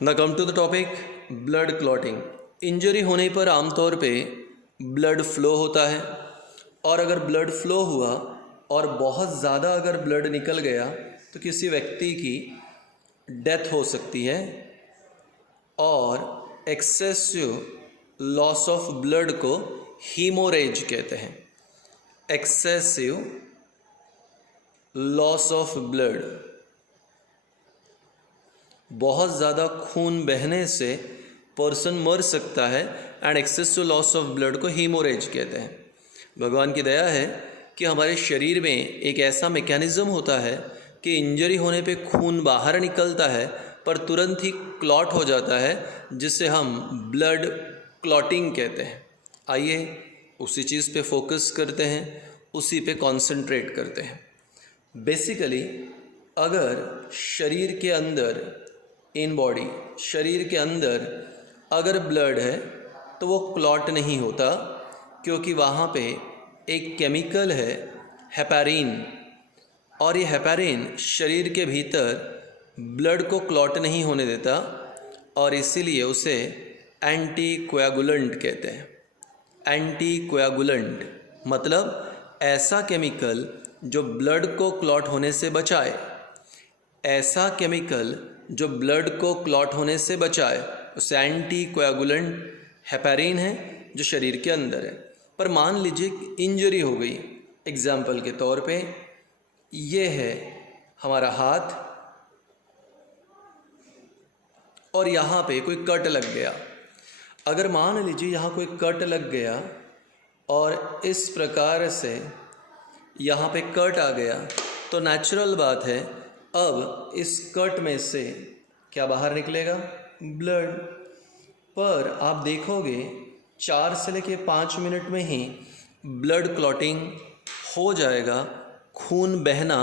ना come to the topic blood clotting. Injury होने पर आमतौर पे ब्लड फ्लो होता है, और अगर ब्लड फ्लो हुआ और बहुत ज़्यादा अगर ब्लड निकल गया तो किसी व्यक्ति की डेथ हो सकती है। और एक्सेसिव लॉस ऑफ ब्लड को हीमोरेज कहते हैं। एक्सेसिव लॉस ऑफ ब्लड, बहुत ज़्यादा खून बहने से पर्सन मर सकता है and excessive loss of blood को हीमोरेज कहते हैं। भगवान की दया है कि हमारे शरीर में एक ऐसा मैकेनिज़्म होता है कि इंजरी होने पे खून बाहर निकलता है पर तुरंत ही क्लॉट हो जाता है, जिसे हम ब्लड क्लॉटिंग कहते हैं। आइए उसी चीज़ पे फोकस करते हैं, उसी पे कंसंट्रेट करते हैं। बेसिकली अगर शरीर के अंदर इन बॉडी, शरीर के अंदर अगर ब्लड है तो वो क्लॉट नहीं होता, क्योंकि वहाँ पे एक केमिकल है हेपारिन, और ये हेपारिन शरीर के भीतर ब्लड को क्लॉट नहीं होने देता, और इसीलिए उसे एंटीकोएगुलेंट कहते हैं। एंटीकोएगुलेंट मतलब ऐसा केमिकल जो ब्लड को क्लॉट होने से बचाए। ऐसा केमिकल जो ब्लड को क्लॉट होने से बचाए उसे एंटीकोएगुलेंट हेपारिन है, जो शरीर के अंदर है। पर मान लीजिए इंजरी हो गई, एग्जाम्पल के तौर पे ये है हमारा हाथ और यहाँ पे कोई कट लग गया। अगर मान लीजिए यहाँ कोई कट लग गया और इस प्रकार से यहाँ पे कट आ गया, तो नेचुरल बात है अब इस कट में से क्या बाहर निकलेगा? ब्लड। पर आप देखोगे 4 से लेके 5 मिनट में ही ब्लड क्लॉटिंग हो जाएगा, खून बहना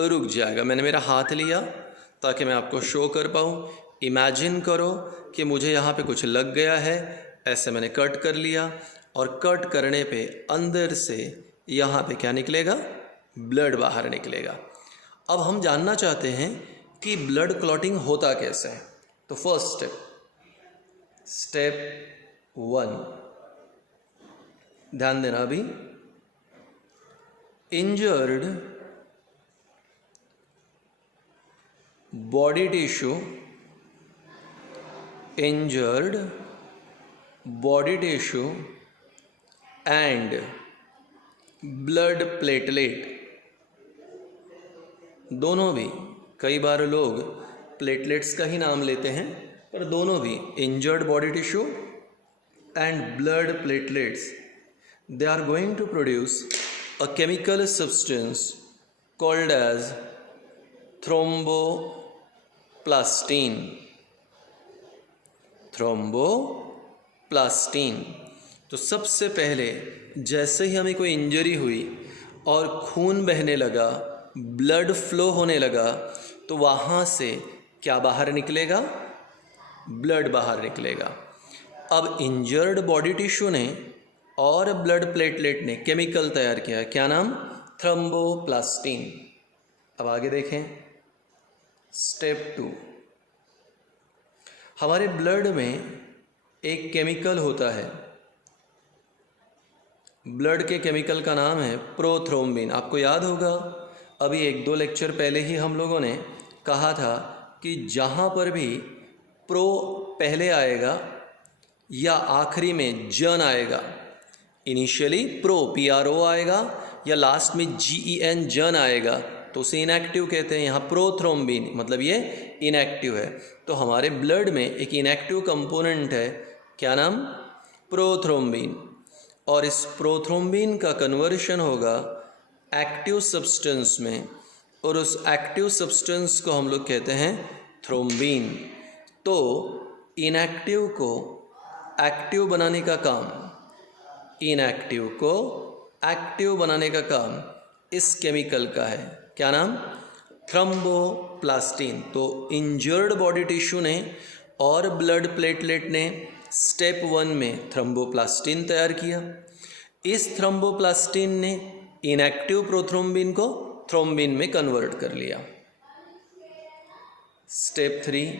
रुक जाएगा। मैंने मेरा हाथ लिया ताकि मैं आपको शो कर पाऊँ। इमेजिन करो कि मुझे यहाँ पे कुछ लग गया है, ऐसे मैंने कट कर लिया, और कट करने पे अंदर से यहाँ पे क्या निकलेगा? ब्लड बाहर निकलेगा। अब हम जानना चाहते हैं कि ब्लड क्लॉटिंग होता कैसे है। तो फर्स्ट स्टेप 1, ध्यान देना अभी। Injured body tissue, injured body tissue and blood platelet, दोनों भी, कई बार लोग प्लेटलेट्स का ही नाम लेते हैं, पर दोनों भी injured body tissue and blood platelets, they are going to produce a chemical substance called as thromboplastin. Thromboplastin. तो सबसे पहले जैसे ही हमें कोई इंजरी हुई और खून बहने लगा, ब्लड फ्लो होने लगा, तो वहाँ से क्या बाहर निकलेगा? ब्लड बाहर निकलेगा। अब इंजर्ड बॉडी टिश्यू ने और ब्लड प्लेटलेट ने केमिकल तैयार किया, क्या नाम? थ्रोम्बोप्लास्टिन। अब आगे देखें, स्टेप 2। हमारे ब्लड में एक केमिकल होता है, ब्लड के केमिकल का नाम है प्रोथ्रोम्बिन। आपको याद होगा अभी 1-2 लेक्चर पहले ही हम लोगों ने कहा था कि जहाँ पर भी प्रो पहले आएगा या आखिरी में जन आएगा, इनिशियली प्रो PRO आएगा या लास्ट में GEN जन आएगा, तो उसे इनएक्टिव कहते हैं। यहाँ प्रोथ्रोम्बिन मतलब ये इनएक्टिव है। तो हमारे ब्लड में एक इनएक्टिव कंपोनेंट है, क्या नाम? प्रोथ्रोम्बिन। और इस प्रोथ्रोम्बिन का कन्वर्शन होगा एक्टिव सब्सटेंस में, और उस एक्टिव सब्सटेंस को हम लोग कहते हैं थ्रोम्बिन। तो इनएक्टिव को एक्टिव बनाने का काम, इनएक्टिव को एक्टिव बनाने का काम इस केमिकल का है, क्या नाम? थ्रोम्बोप्लास्टिन। तो इंजर्ड बॉडी टिश्यू ने और ब्लड प्लेटलेट ने स्टेप 1 में थ्रोम्बोप्लास्टिन तैयार किया। इस थ्रोम्बोप्लास्टिन ने इनएक्टिव प्रोथ्रोम्बिन को थ्रोम्बिन में कन्वर्ट कर लिया। स्टेप 3,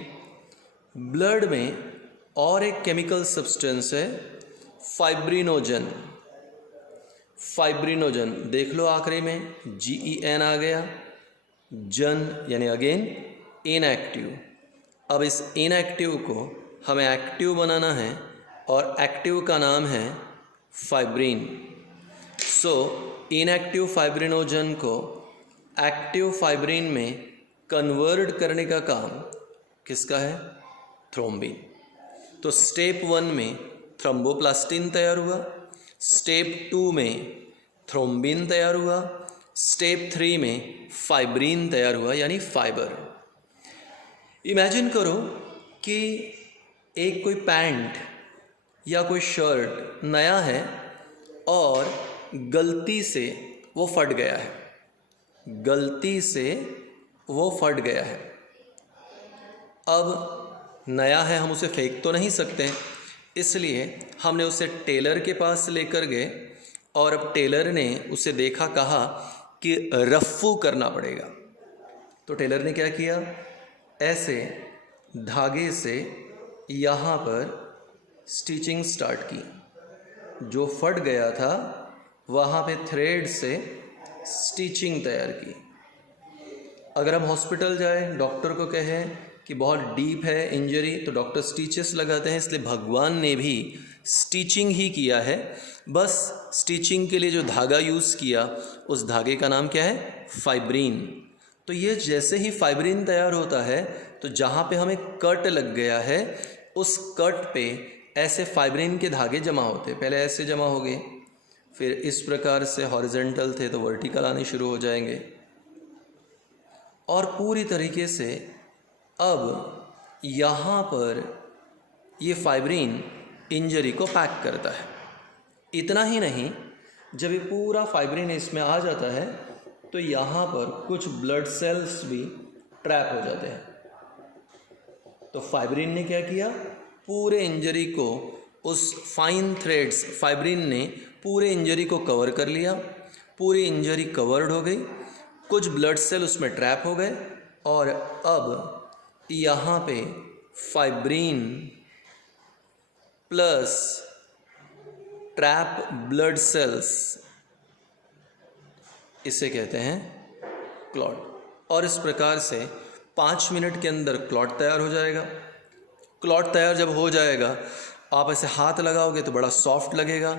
ब्लड में और एक केमिकल सब्सटेंस है फाइब्रिनोजन। फाइब्रिनोजन देख लो आखिरी में GEN आ गया, जन यानी अगेन इनएक्टिव। अब इस इनएक्टिव को हमें एक्टिव बनाना है और एक्टिव का नाम है फाइब्रिन। सो इनएक्टिव फाइब्रिनोजन को एक्टिव फाइब्रिन में कन्वर्ट करने का काम किसका है? थ्रोम्बिन। तो स्टेप 1 में थ्रोम्बोप्लास्टिन तैयार हुआ, स्टेप 2 में थ्रोम्बिन तैयार हुआ, स्टेप 3 में फाइब्रिन तैयार हुआ यानी फाइबर। इमेजिन करो कि एक कोई पैंट या कोई शर्ट नया है और गलती से वो फट गया है, गलती से वो फट गया है। अब नया है, हम उसे फेंक तो नहीं सकते, इसलिए हमने उसे टेलर के पास लेकर गए और अब टेलर ने उसे देखा, कहा कि रफ्फू करना पड़ेगा। तो टेलर ने क्या किया, ऐसे धागे से यहाँ पर स्टिचिंग स्टार्ट की। जो फट गया था वहाँ पे थ्रेड से स्टिचिंग तैयार की। अगर हम हॉस्पिटल जाएं, डॉक्टर को कहें कि बहुत डीप है इंजरी, तो डॉक्टर स्टिचेस लगाते हैं। इसलिए भगवान ने भी स्टिचिंग ही किया है, बस स्टिचिंग के लिए जो धागा यूज़ किया उस धागे का नाम क्या है? फाइब्रिन। तो ये जैसे ही फाइब्रिन तैयार होता है तो जहाँ पे हमें कट लग गया है उस कट पे ऐसे फाइब्रिन के धागे जमा होते। पहले ऐसे जमा हो गए, फिर इस प्रकार से हॉरिजॉन्टल थे तो वर्टिकल आने शुरू हो जाएंगे और पूरी तरीके से अब यहाँ पर ये फाइब्रिन इंजरी को पैक करता है। इतना ही नहीं, जब ये पूरा फाइब्रिन इसमें आ जाता है तो यहाँ पर कुछ ब्लड सेल्स भी ट्रैप हो जाते हैं। तो फाइब्रिन ने क्या किया, पूरे इंजरी को, उस फाइन थ्रेड्स, फाइब्रिन ने पूरे इंजरी को कवर कर लिया। पूरी इंजरी कवर्ड हो गई, कुछ ब्लड सेल उसमें ट्रैप हो गए और अब यहाँ पे fibrin plus trap blood cells, इसे कहते हैं क्लॉट। और इस प्रकार से 5 मिनट के अंदर क्लॉट तैयार हो जाएगा। क्लॉट तैयार जब हो जाएगा, आप ऐसे हाथ लगाओगे तो बड़ा सॉफ्ट लगेगा।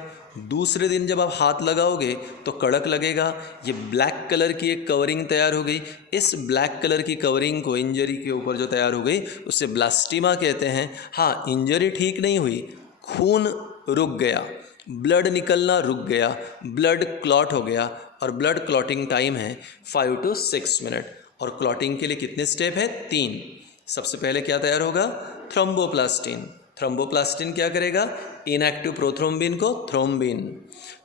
दूसरे दिन जब आप हाथ लगाओगे तो कड़क लगेगा। ये ब्लैक कलर की एक कवरिंग तैयार हो गई। इस ब्लैक कलर की कवरिंग को इंजरी के ऊपर जो तैयार हो गई उसे ब्लास्टिमा कहते हैं। हाँ, इंजरी ठीक नहीं हुई, खून रुक गया, ब्लड निकलना रुक गया, ब्लड क्लॉट हो गया और ब्लड क्लॉटिंग टाइम है 5 to 6 मिनट। और क्लॉटिंग के लिए कितने स्टेप है? 3। सबसे पहले क्या तैयार होगा? थ्रोम्बोप्लास्टिन। थ्रोम्बोप्लास्टिन क्या करेगा? इनएक्टिव प्रोथ्रोम्बिन को थ्रोम्बिन।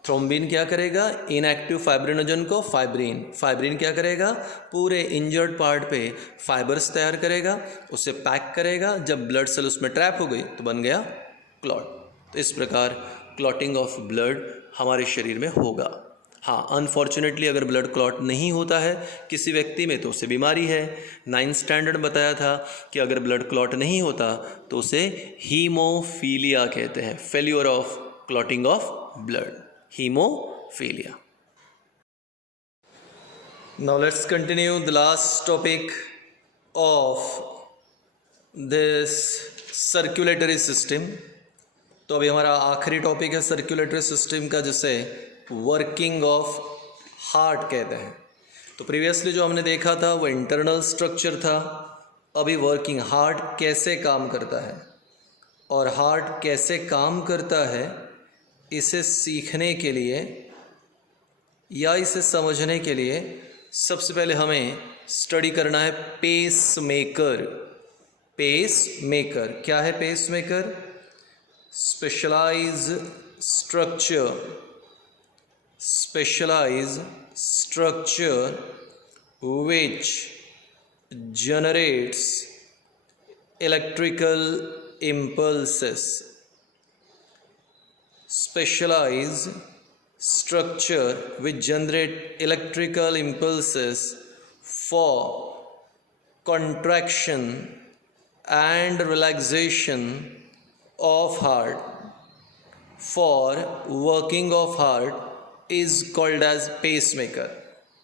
थ्रोम्बिन क्या करेगा? इनएक्टिव फाइब्रिनोजन को फाइब्रिन। फाइब्रिन क्या करेगा? पूरे इंजर्ड पार्ट पे फाइबर्स तैयार करेगा, उसे पैक करेगा। जब ब्लड सेल उसमें ट्रैप हो गई तो बन गया क्लॉट। तो इस प्रकार क्लॉटिंग ऑफ ब्लड हमारे शरीर में होगा। हाँ, अनफॉर्चुनेटली अगर ब्लड क्लॉट नहीं होता है किसी व्यक्ति में तो उसे बीमारी है। 9th स्टैंडर्ड बताया था कि अगर ब्लड क्लॉट नहीं होता तो उसे हीमोफीलिया कहते हैं, failure of clotting of blood, haemophilia. Now let's continue the last topic of this circulatory system. तो अभी हमारा आखिरी टॉपिक है सर्कुलेटरी सिस्टम का, जिसे वर्किंग ऑफ हार्ट कहते हैं। तो प्रीवियसली जो हमने देखा था वो इंटरनल स्ट्रक्चर था। अभी वर्किंग, हार्ट कैसे काम करता है और हार्ट कैसे काम करता है इसे सीखने के लिए या इसे समझने के लिए सबसे पहले हमें स्टडी करना है पेस मेकर। पेस मेकर क्या है? Pacemaker specialized structure which generates electrical impulses. Specialized structure which generate electrical impulses for contraction and relaxation of heart for working of heart is called as pacemaker.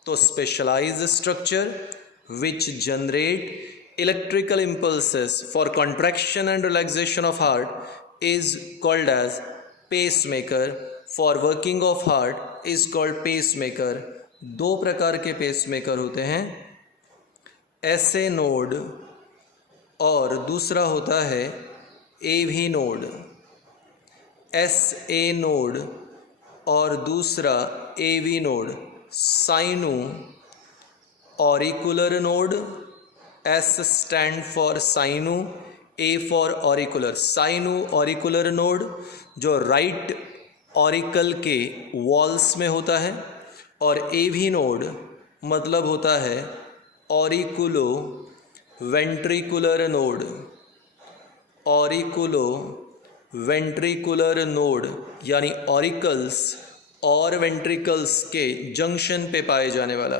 तो specialized structure which generate electrical impulses for contraction and relaxation of heart is called as pacemaker. For working of heart is called pacemaker. दो प्रकार के pacemaker होते हैं, SA node और दूसरा होता है AV नोड। SA नोड और दूसरा AV node, sino auricular node. S stand for sino, A for auricular. Sino auricular node जो राइट ऑरिकल के वॉल्स में होता है, और AV नोड मतलब होता है auriculo ventricular node. Auriculo ventricular node यानी ऑरिकल्स और वेंट्रिकल्स के जंक्शन पे पाए जाने वाला।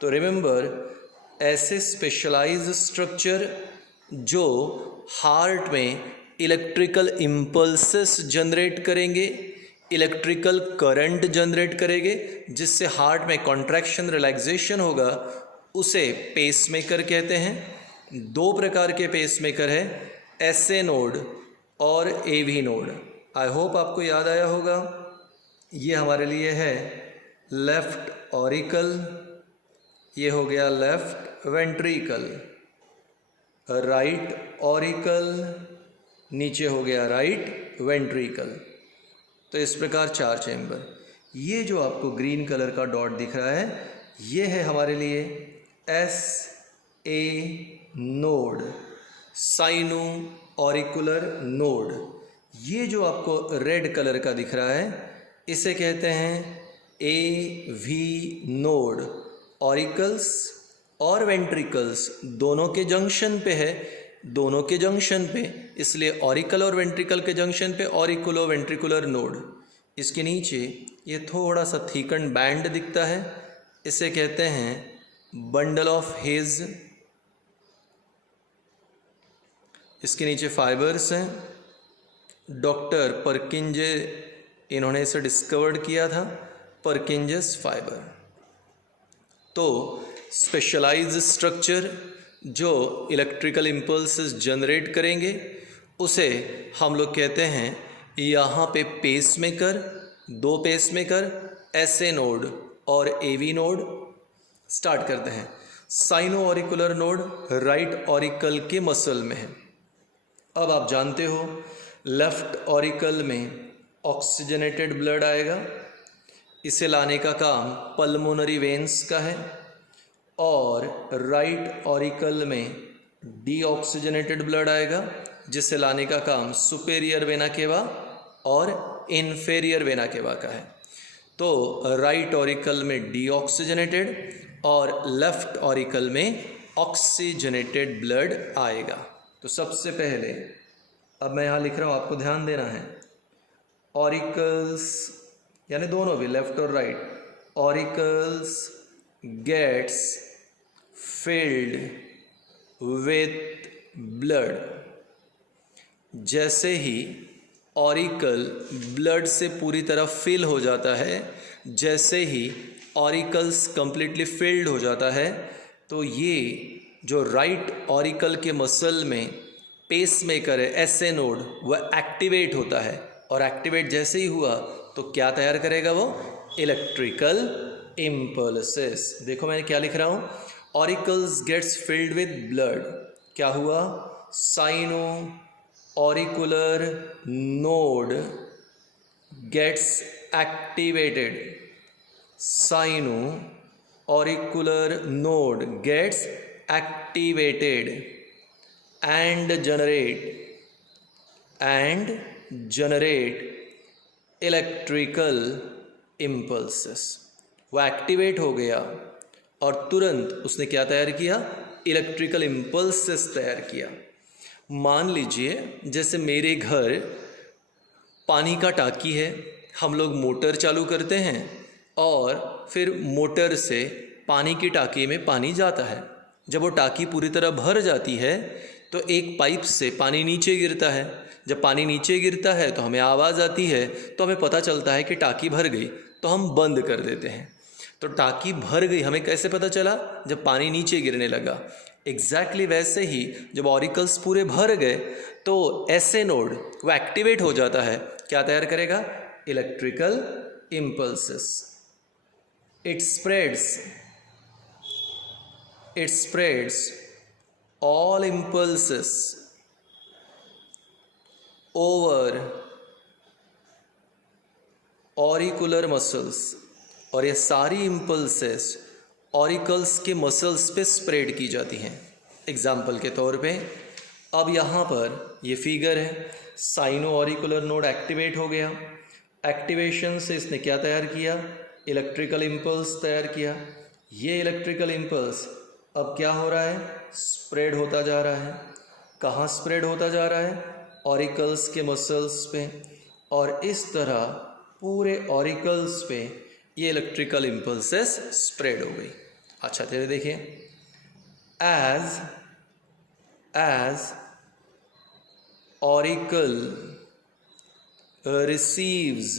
तो रिमेंबर, ऐसे स्पेशलाइज्ड स्ट्रक्चर जो हार्ट में इलेक्ट्रिकल इम्पल्सेस जनरेट करेंगे, इलेक्ट्रिकल करंट जनरेट करेंगे, जिससे हार्ट में कॉन्ट्रैक्शन रिलैक्सेशन होगा, उसे पेसमेकर कहते हैं। दो प्रकार के पेसमेकर है, SA नोड और AV नोड। आई होप आपको याद आया होगा। ये हमारे लिए है लेफ्ट ऑरिकल, ये हो गया लेफ्ट वेंट्रिकल, राइट ऑरिकल, नीचे हो गया राइट वेंट्रिकल। तो इस प्रकार चार चैम्बर। ये जो आपको ग्रीन कलर का डॉट दिख रहा है, ये है हमारे लिए SA node, sino auricular node. ये जो आपको रेड कलर का दिख रहा है, इसे कहते हैं AV नोड। ऑरिकल्स और वेंट्रिकल्स दोनों के जंक्शन पे है, दोनों के जंक्शन पे, इसलिए ऑरिकल और वेंट्रिकल के जंक्शन पे ऑरिकुलो वेंट्रिकुलर नोड। इसके नीचे ये थोड़ा सा थीकन बैंड दिखता है, इसे कहते हैं बंडल ऑफ हेज। इसके नीचे फाइबर्स हैं, डॉक्टर परकिंजे इन्होंने इसे डिस्कवर्ड किया था, परकिंजेस फाइबर। तो स्पेशलाइज्ड स्ट्रक्चर जो इलेक्ट्रिकल इम्पल्सेस जनरेट करेंगे, उसे हम लोग कहते हैं यहाँ पे पेसमेकर। दो पेसमेकर, SA नोड और AV नोड। स्टार्ट करते हैं। Sino auricular node right auricle के मसल में है। अब आप जानते हो लेफ्ट ऑरिकल में ऑक्सीजनेटेड ब्लड आएगा, इसे लाने का काम पल्मोनरी वेन्स का है, और राइट ऑरिकल में डीऑक्सीजनेटेड ब्लड आएगा, जिसे लाने का काम सुपेरियर वेना केवा और इन्फेरियर वेना केवा का है। तो राइट ऑरिकल में डीऑक्सीजनेटेड और लेफ्ट ऑरिकल में ऑक्सीजनेटेड ब्लड आएगा। तो सबसे पहले, अब मैं यहाँ लिख रहा हूँ, आपको ध्यान देना है, ऑरिकल्स यानी दोनों भी लेफ्ट और right, auricles gets filled with blood. जैसे ही ऑरिकल ब्लड से पूरी तरह फिल हो जाता है, जैसे ही ऑरिकल्स कंप्लीटली फिल्ड हो जाता है, तो ये जो राइट ऑरिकल के मसल में पेसमेकर है SA नोड, वह एक्टिवेट होता है, और एक्टिवेट जैसे ही हुआ तो क्या तैयार करेगा वो? Electrical impulses. देखो मैंने क्या लिख रहा हूँ, auricles gets filled with blood. क्या हुआ? Sino auricular node gets activated. Sino auricular node gets activated and generate electrical impulses। वो एक्टिवेट हो गया और तुरंत उसने क्या तैयार किया? इलेक्ट्रिकल इम्पल्सेस तैयार किया। मान लीजिए जैसे मेरे घर पानी का टाकी है, हम लोग मोटर चालू करते हैं और फिर मोटर से पानी की टाकी में पानी जाता है। जब वो टाकी पूरी तरह भर जाती है तो एक पाइप से पानी नीचे गिरता है, जब पानी नीचे गिरता है तो हमें आवाज़ आती है, तो हमें पता चलता है कि टाँकी भर गई, तो हम बंद कर देते हैं। तो टाँकी भर गई हमें कैसे पता चला? जब पानी नीचे गिरने लगा। एग्जैक्टली वैसे ही जब ऑरिकल्स पूरे भर गए तो एसए नोड वो एक्टिवेट हो जाता है, क्या तैयार करेगा? Electrical impulses. It spreads all impulses over auricular muscles, और ये सारी इम्पल्सेस ऑरिकल्स के मसल्स पे स्प्रेड की जाती हैं। एग्जाम्पल के तौर पे अब यहाँ पर ये फिगर है, साइनो ऑरिकुलर नोड एक्टिवेट हो गया। एक्टिवेशन से इसने क्या तैयार किया? इलेक्ट्रिकल इम्पल्स तैयार किया। ये इलेक्ट्रिकल इम्पल्स अब क्या हो रहा है? स्प्रेड होता जा रहा है। कहाँ स्प्रेड होता जा रहा है? ऑरिकल्स के मसल्स पे, और इस तरह पूरे ऑरिकल्स पे ये इलेक्ट्रिकल इम्पल्सेस स्प्रेड हो गई। अच्छा तेरे देखिए, as auricle receives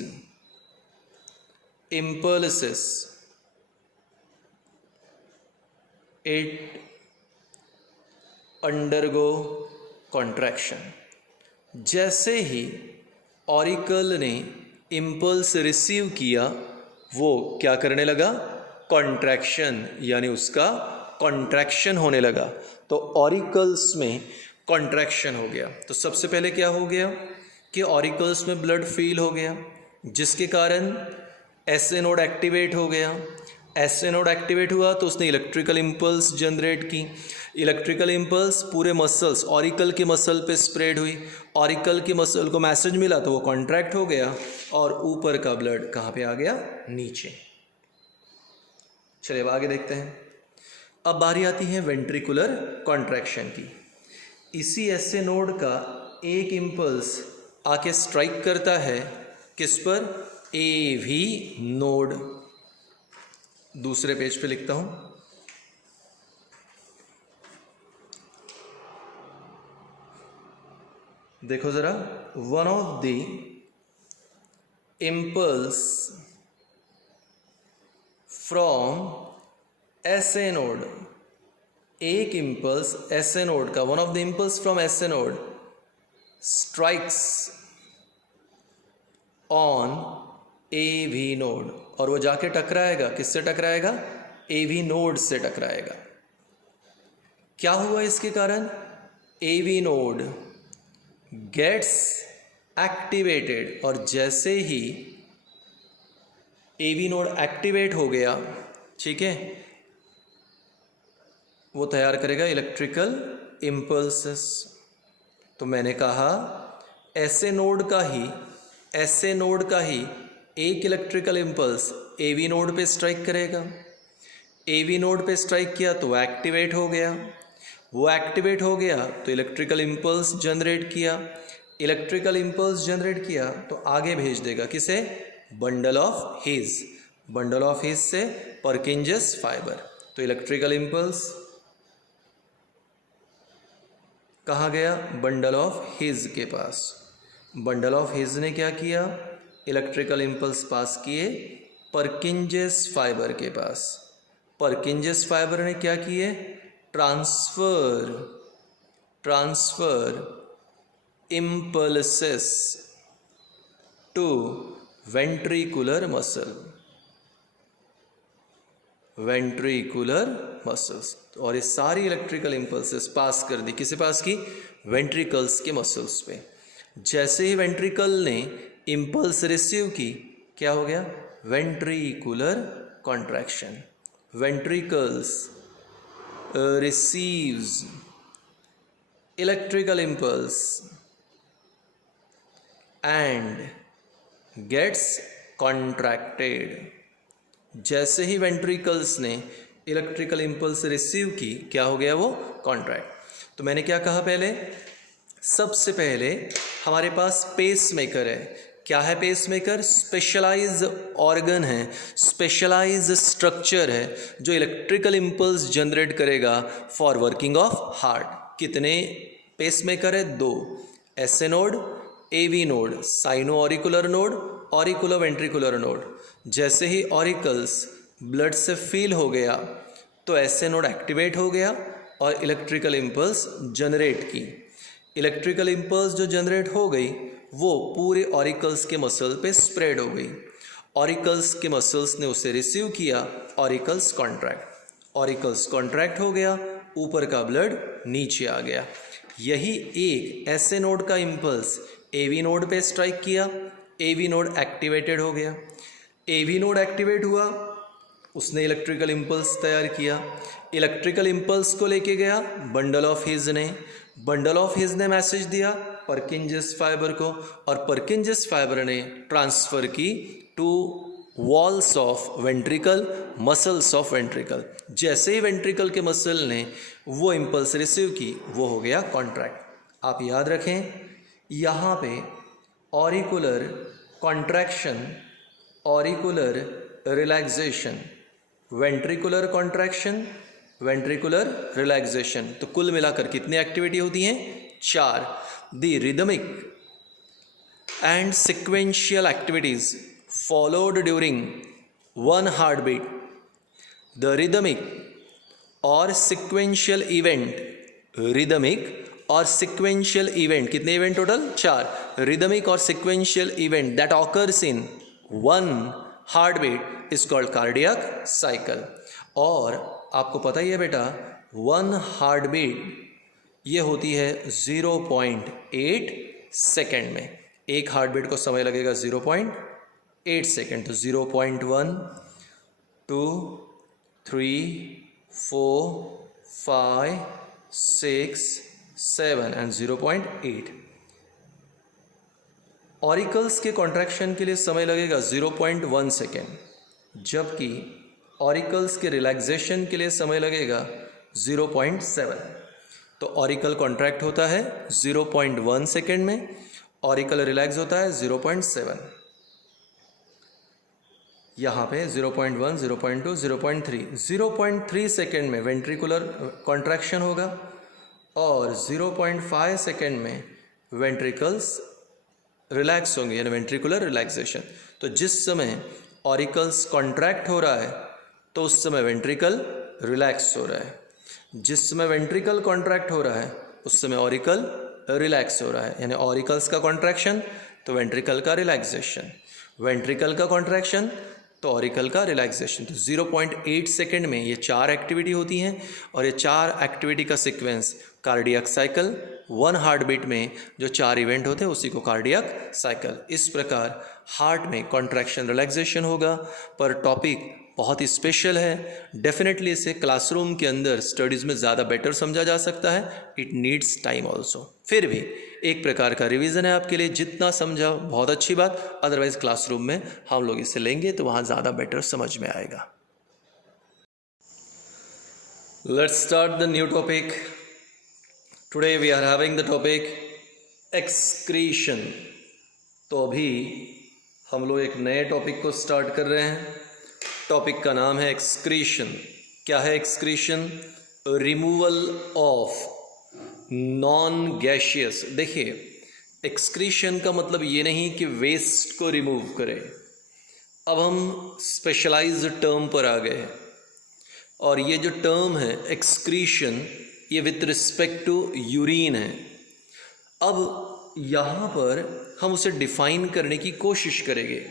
impulses, it undergo contraction। जैसे ही ऑरिकल ने इम्पल्स रिसीव किया वो क्या करने लगा? कॉन्ट्रैक्शन, यानी उसका कॉन्ट्रैक्शन होने लगा। तो ऑरिकल्स में कॉन्ट्रैक्शन हो गया। तो सबसे पहले क्या हो गया कि ऑरिकल्स में ब्लड फील हो गया, जिसके कारण एसए नोड एक्टिवेट हो गया। एसए नोड एक्टिवेट हुआ तो उसने इलेक्ट्रिकल इम्पल्स जनरेट की। इलेक्ट्रिकल इम्पल्स पूरे मसल्स, ऑरिकल के मसल पे स्प्रेड हुई। ऑरिकल के मसल को मैसेज मिला तो वो कॉन्ट्रैक्ट हो गया, और ऊपर का ब्लड कहाँ पे आ गया? नीचे। चलिए अब आगे देखते हैं। अब बारी आती है वेंट्रिकुलर कॉन्ट्रैक्शन की। इसी एसए नोड का एक इम्पल्स आके स्ट्राइक करता है किस पर? AV node. दूसरे पेज पे लिखता हूं, देखो जरा। One of the impulse from SA node, एक इम्पल्स एसए नोड का, one of the impulse from SA node strikes on AV node, और वो जाके टकराएगा, किससे टकराएगा? एवी नोड से टकराएगा। क्या हुआ इसके कारण? एवी नोड गेट्स एक्टिवेटेड, और जैसे ही एवी नोड एक्टिवेट हो गया, ठीक है, वो तैयार करेगा इलेक्ट्रिकल इम्पल्सेस। तो मैंने कहा एसए नोड का ही एक इलेक्ट्रिकल इम्पल्स एवी नोड पे स्ट्राइक करेगा। एवी नोड पे स्ट्राइक किया तो वो एक्टिवेट हो गया। वो एक्टिवेट हो गया तो इलेक्ट्रिकल इम्पल्स जनरेट किया। इलेक्ट्रिकल इम्पल्स जनरेट किया तो आगे भेज देगा किसे? Bundle of his. Bundle of his से परकिंजेस फाइबर। तो इलेक्ट्रिकल इम्पल्स कहाँ गया? बंडल ऑफ हिज के पास। बंडल ऑफ हिज ने क्या किया? इलेक्ट्रिकल इम्पल्स पास किए परकिंजेस फाइबर के पास। परकिंजेस फाइबर ने क्या किए? Transfer impulses to ventricular muscles, और ये सारी इलेक्ट्रिकल इम्पल्सेस पास कर दी। किसे पास की? वेंट्रिकल्स के मसल्स पे। जैसे ही वेंट्रिकल ने इम्पल्स रिसीव की, क्या हो गया? Ventricular contraction. Ventricles receives electrical impulse and gets contracted। जैसे ही वेंट्रिकल्स ने इलेक्ट्रिकल इम्पल्स रिसीव की, क्या हो गया? वो कॉन्ट्रैक्ट। तो मैंने क्या कहा पहले? सबसे पहले हमारे पास पेस मेकर है। क्या है पेस मेकर? स्पेशलाइज ऑर्गन है, स्पेशलाइज स्ट्रक्चर है जो इलेक्ट्रिकल इम्पल्स जनरेट करेगा फॉर वर्किंग ऑफ हार्ट। कितने पेसमेकर है 2, SA node, AV node, sino auricular node, auriculo ventricular node. जैसे ही ऑरिकल्स ब्लड से फील हो गया तो एसए नोड एक्टिवेट हो गया और इलेक्ट्रिकल इम्पल्स जनरेट की। इलेक्ट्रिकल इम्पल्स जो जनरेट हो गई वो पूरे ऑरिकल्स के मसल पे स्प्रेड हो गई। ऑरिकल्स के मसल्स ने उसे रिसीव किया, ऑरिकल्स कॉन्ट्रैक्ट हो गया, ऊपर का ब्लड नीचे आ गया। यही एक एसए नोड का इम्पल्स एवी नोड पे स्ट्राइक किया, एवी नोड एक्टिवेटेड हो गया। एवी नोड एक्टिवेट हुआ, उसने इलेक्ट्रिकल इम्पल्स तैयार किया। इलेक्ट्रिकल इम्पल्स को लेके गया बंडल ऑफ हिज ने मैसेज दिया परकिंजेस फाइबर को, और परकिंजेस फाइबर ने ट्रांसफ़र की to walls of ventricle, muscles of ventricle. जैसे ही वेंट्रिकल के मसल ने वो इम्पल्स रिसीव की वो हो गया कॉन्ट्रैक्ट। आप याद रखें यहाँ पे auricular contraction, auricular relaxation, ventricular contraction, ventricular relaxation. तो कुल मिलाकर कितनी एक्टिविटी होती हैं? 4। The rhythmic and sequential activities followed during one heart beat. The rhythmic और सिक्वेंशियल इवेंट, रिदमिक और सिक्वेंशियल इवेंट, कितने इवेंट टोटल? 4। रिदमिक और sequential event that occurs in one heart beat is called cardiac cycle. और आपको पता ही है बेटा, one heart beat ये होती है 0.8 सेकेंड में। एक हार्ट बीट को समय लगेगा 0.8 सेकेंड। तो 0.1, 2, 3, 4, 5, 6, 7 एंड 0.8। ऑरिकल्स के कॉन्ट्रैक्शन के लिए समय लगेगा 0.1 सेकेंड, जबकि ऑरिकल्स के रिलैक्सेशन के लिए समय लगेगा 0.7। तो ऑरिकल कॉन्ट्रैक्ट होता है 0.1 सेकेंड में, ऑरिकल रिलैक्स होता है 0.7। यहाँ पे 0.1, 0.2, 0.3, 0.3 सेकेंड में वेंट्रिकुलर कॉन्ट्रैक्शन होगा और 0.5 सेकेंड में वेंट्रिकल्स रिलैक्स होंगे, यानी वेंट्रिकुलर रिलैक्सेशन। तो जिस समय ऑरिकल्स कॉन्ट्रैक्ट हो रहा है तो उस समय वेंट्रिकल रिलैक्स हो रहा है, जिस समय वेंट्रिकल कॉन्ट्रैक्ट हो रहा है उस समय ऑरिकल रिलैक्स हो रहा है। यानी ऑरिकल्स का कॉन्ट्रैक्शन तो वेंट्रिकल का रिलैक्सेशन, वेंट्रिकल का कॉन्ट्रैक्शन तो ऑरिकल का रिलैक्सेशन। तो 0.8 सेकेंड में ये 4 एक्टिविटी होती हैं और ये 4 एक्टिविटी का sequence cardiac cycle, one heart beat में जो 4 इवेंट होते हैं उसी को कार्डियक साइकिल। इस प्रकार हार्ट में कॉन्ट्रैक्शन रिलैक्सेशन होगा। पर टॉपिक बहुत ही स्पेशल है, डेफिनेटली इसे क्लासरूम के अंदर स्टडीज़ में ज़्यादा बेटर समझा जा सकता है। It needs time also. फिर भी एक प्रकार का रिवीजन है आपके लिए, जितना समझा बहुत अच्छी बात, अदरवाइज क्लासरूम में हम लोग इसे लेंगे तो वहाँ ज़्यादा बेटर समझ में आएगा। Let's start the new topic. Today we are having the topic excretion. तो अभी हम लोग एक नए टॉपिक को स्टार्ट कर रहे हैं। टॉपिक का नाम है एक्सक्रीशन। क्या है excretion? Removal of non gaseous. देखिए, एक्सक्रीशन का मतलब ये नहीं कि वेस्ट को रिमूव करें। अब हम स्पेशलाइज्ड टर्म पर आ गए हैं और ये जो टर्म है एक्सक्रीशन, ये विथ रिस्पेक्ट टू यूरिन है। अब यहाँ पर हम उसे डिफाइन करने की कोशिश करेंगे।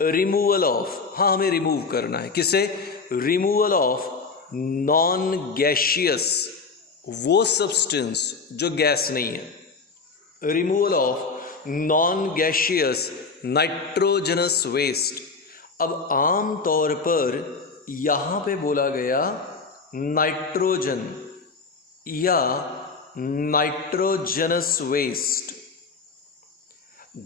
रिमूवल ऑफ, हाँ हमें रिमूव करना है। किसे? रिमूवल ऑफ नॉन गैशियस, वो सब्सटेंस जो गैस नहीं है। Removal of non gaseous nitrogenous waste. अब आम तौर पर यहाँ पे बोला गया नाइट्रोजन या नाइट्रोजनस वेस्ट।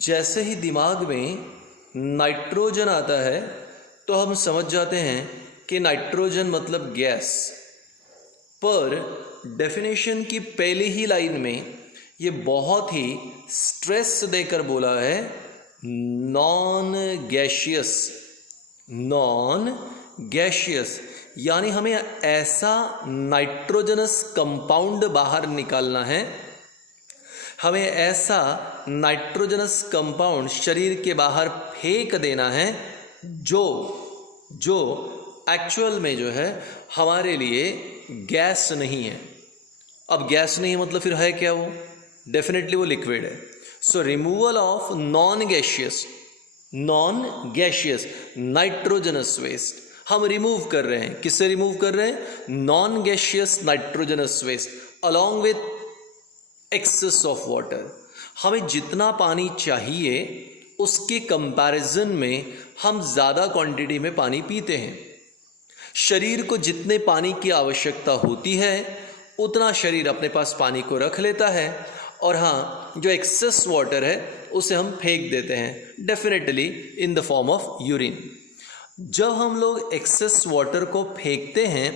जैसे ही दिमाग में नाइट्रोजन आता है तो हम समझ जाते हैं कि नाइट्रोजन मतलब गैस। पर डेफिनेशन की पहली ही लाइन में ये बहुत ही स्ट्रेस देकर बोला है नॉन गैशियस। नॉन गैशियस यानी हमें ऐसा नाइट्रोजनस कंपाउंड बाहर निकालना है हमें ऐसा नाइट्रोजनस कंपाउंड शरीर के बाहर फेंक देना है जो एक्चुअल में जो है हमारे लिए गैस नहीं है। अब गैस नहीं है मतलब फिर है क्या वो? डेफिनेटली वो लिक्विड है। So removal of non gaseous nitrogenous waste हम रिमूव कर रहे हैं। किससे रिमूव कर रहे हैं? Non gaseous nitrogenous waste along with excess of water. हमें जितना पानी चाहिए उसके कंपैरिजन में हम ज़्यादा क्वांटिटी में पानी पीते हैं। शरीर को जितने पानी की आवश्यकता होती है उतना शरीर अपने पास पानी को रख लेता है, और हाँ, जो एक्सेस वाटर है उसे हम फेंक देते हैं, definitely in the form of urine. जब हम लोग एक्सेस वाटर को फेंकते हैं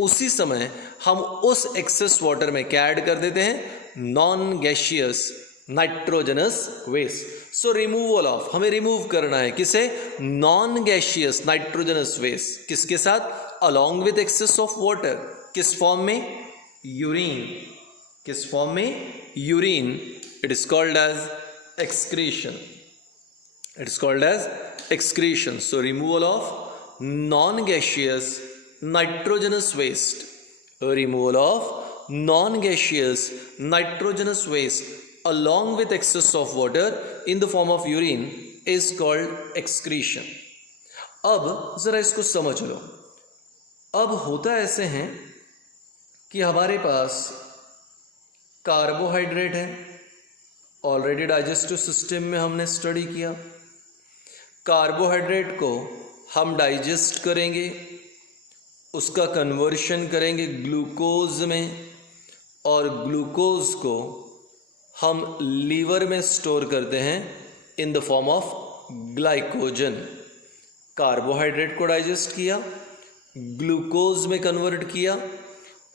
उसी समय हम उस एक्सेस वाटर में क्या ऐड कर देते हैं? Non gaseous nitrogenous waste. So removal of, हमें रिमूव करना है किसे? Non gaseous nitrogenous waste. किसके साथ? Along with excess of water. किस फॉर्म में? यूरिन। किस फॉर्म में? Urine. It is called as excretion. It is called as excretion. So removal of non-gaseous nitrogenous waste. Removal of non-gaseous nitrogenous waste along with excess of water in the form of urine is called excretion. अब ज़रा इसको समझ लो। अब होता ऐसे हैं कि हमारे पास कार्बोहाइड्रेट है, ऑलरेडी डाइजेस्टिव सिस्टम में हमने स्टडी किया। कार्बोहाइड्रेट को हम डाइजेस्ट करेंगे, उसका कन्वर्शन करेंगे ग्लूकोज में, और ग्लूकोज को हम लीवर में स्टोर करते हैं in the form of glycogen. Carbohydrate को डाइजेस्ट किया, ग्लूकोज में कन्वर्ट किया,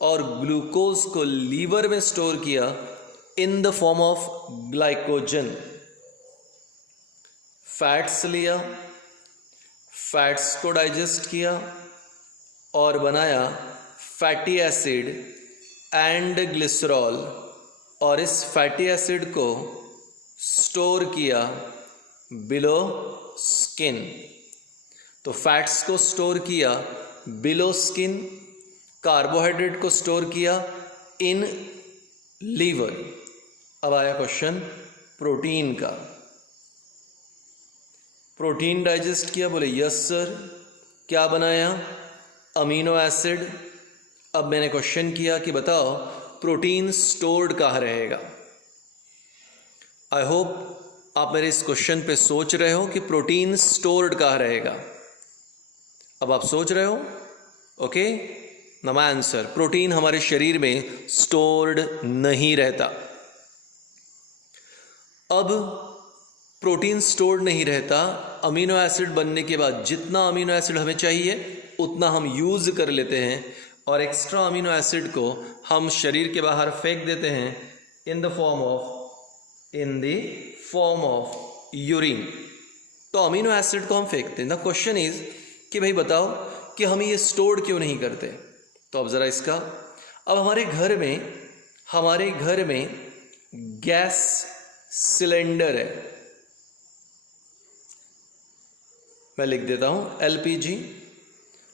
और ग्लूकोज को लीवर में स्टोर किया इन the form of glycogen. Fats लिया, फैट्स को डाइजेस्ट किया और बनाया फैटी एसिड एंड ग्लिसरॉल, और इस फैटी एसिड को स्टोर किया बिलो स्किन। तो फैट्स को स्टोर किया बिलो स्किन, कार्बोहाइड्रेट को स्टोर किया इन लीवर। अब आया क्वेश्चन प्रोटीन का। प्रोटीन डाइजेस्ट किया? बोले यस सर। क्या बनाया? Amino acid. अब मैंने क्वेश्चन किया कि बताओ प्रोटीन स्टोर्ड कहाँ रहेगा? आई होप आप मेरे इस क्वेश्चन पे सोच रहे हो कि प्रोटीन स्टोर्ड कहाँ रहेगा। अब आप सोच रहे हो, okay? Now my answer, protein हमारे शरीर में स्टोर्ड नहीं रहता। अब प्रोटीन स्टोर्ड नहीं रहता, अमीनो एसिड बनने के बाद जितना अमीनो एसिड हमें चाहिए उतना हम यूज़ कर लेते हैं, और एक्स्ट्रा अमीनो एसिड को हम शरीर के बाहर फेंक देते हैं in the form of urine. तो अमीनो एसिड को हम फेंकते हैं। द क्वेश्चन इज कि भाई बताओ कि हम ये स्टोर्ड क्यों नहीं करते? तो अब ज़रा इसका, अब हमारे घर में गैस सिलेंडर है। मैं लिख देता हूँ एलपीजी।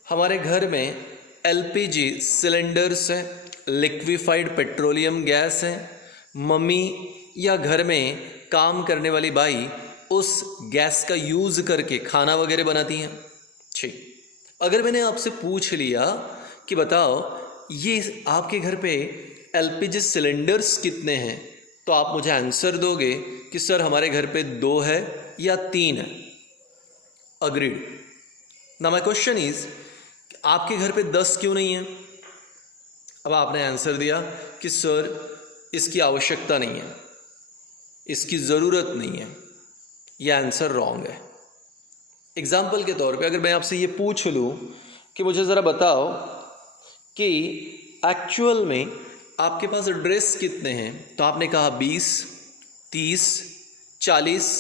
हमारे घर में एलपीजी सिलेंडर्स है, लिक्विफाइड पेट्रोलियम गैस है। मम्मी या घर में काम करने वाली बाई उस गैस का यूज़ करके खाना वगैरह बनाती हैं। ठीक, अगर मैंने आपसे पूछ लिया कि बताओ ये आपके घर पे एलपीजी सिलेंडर्स कितने हैं, तो आप मुझे आंसर दोगे कि सर हमारे घर पे 2 है या 3 है। Agreed. Now my question is आपके घर पे 10 क्यों नहीं है? अब आपने आंसर दिया कि सर इसकी आवश्यकता नहीं है, इसकी ज़रूरत नहीं है। यह आंसर रॉन्ग है। एग्जाम्पल के तौर पे अगर मैं आपसे ये पूछ लूँ कि मुझे ज़रा बताओ कि एक्चुअल में आपके पास ड्रेस कितने हैं, तो आपने कहा 20, 30, 40,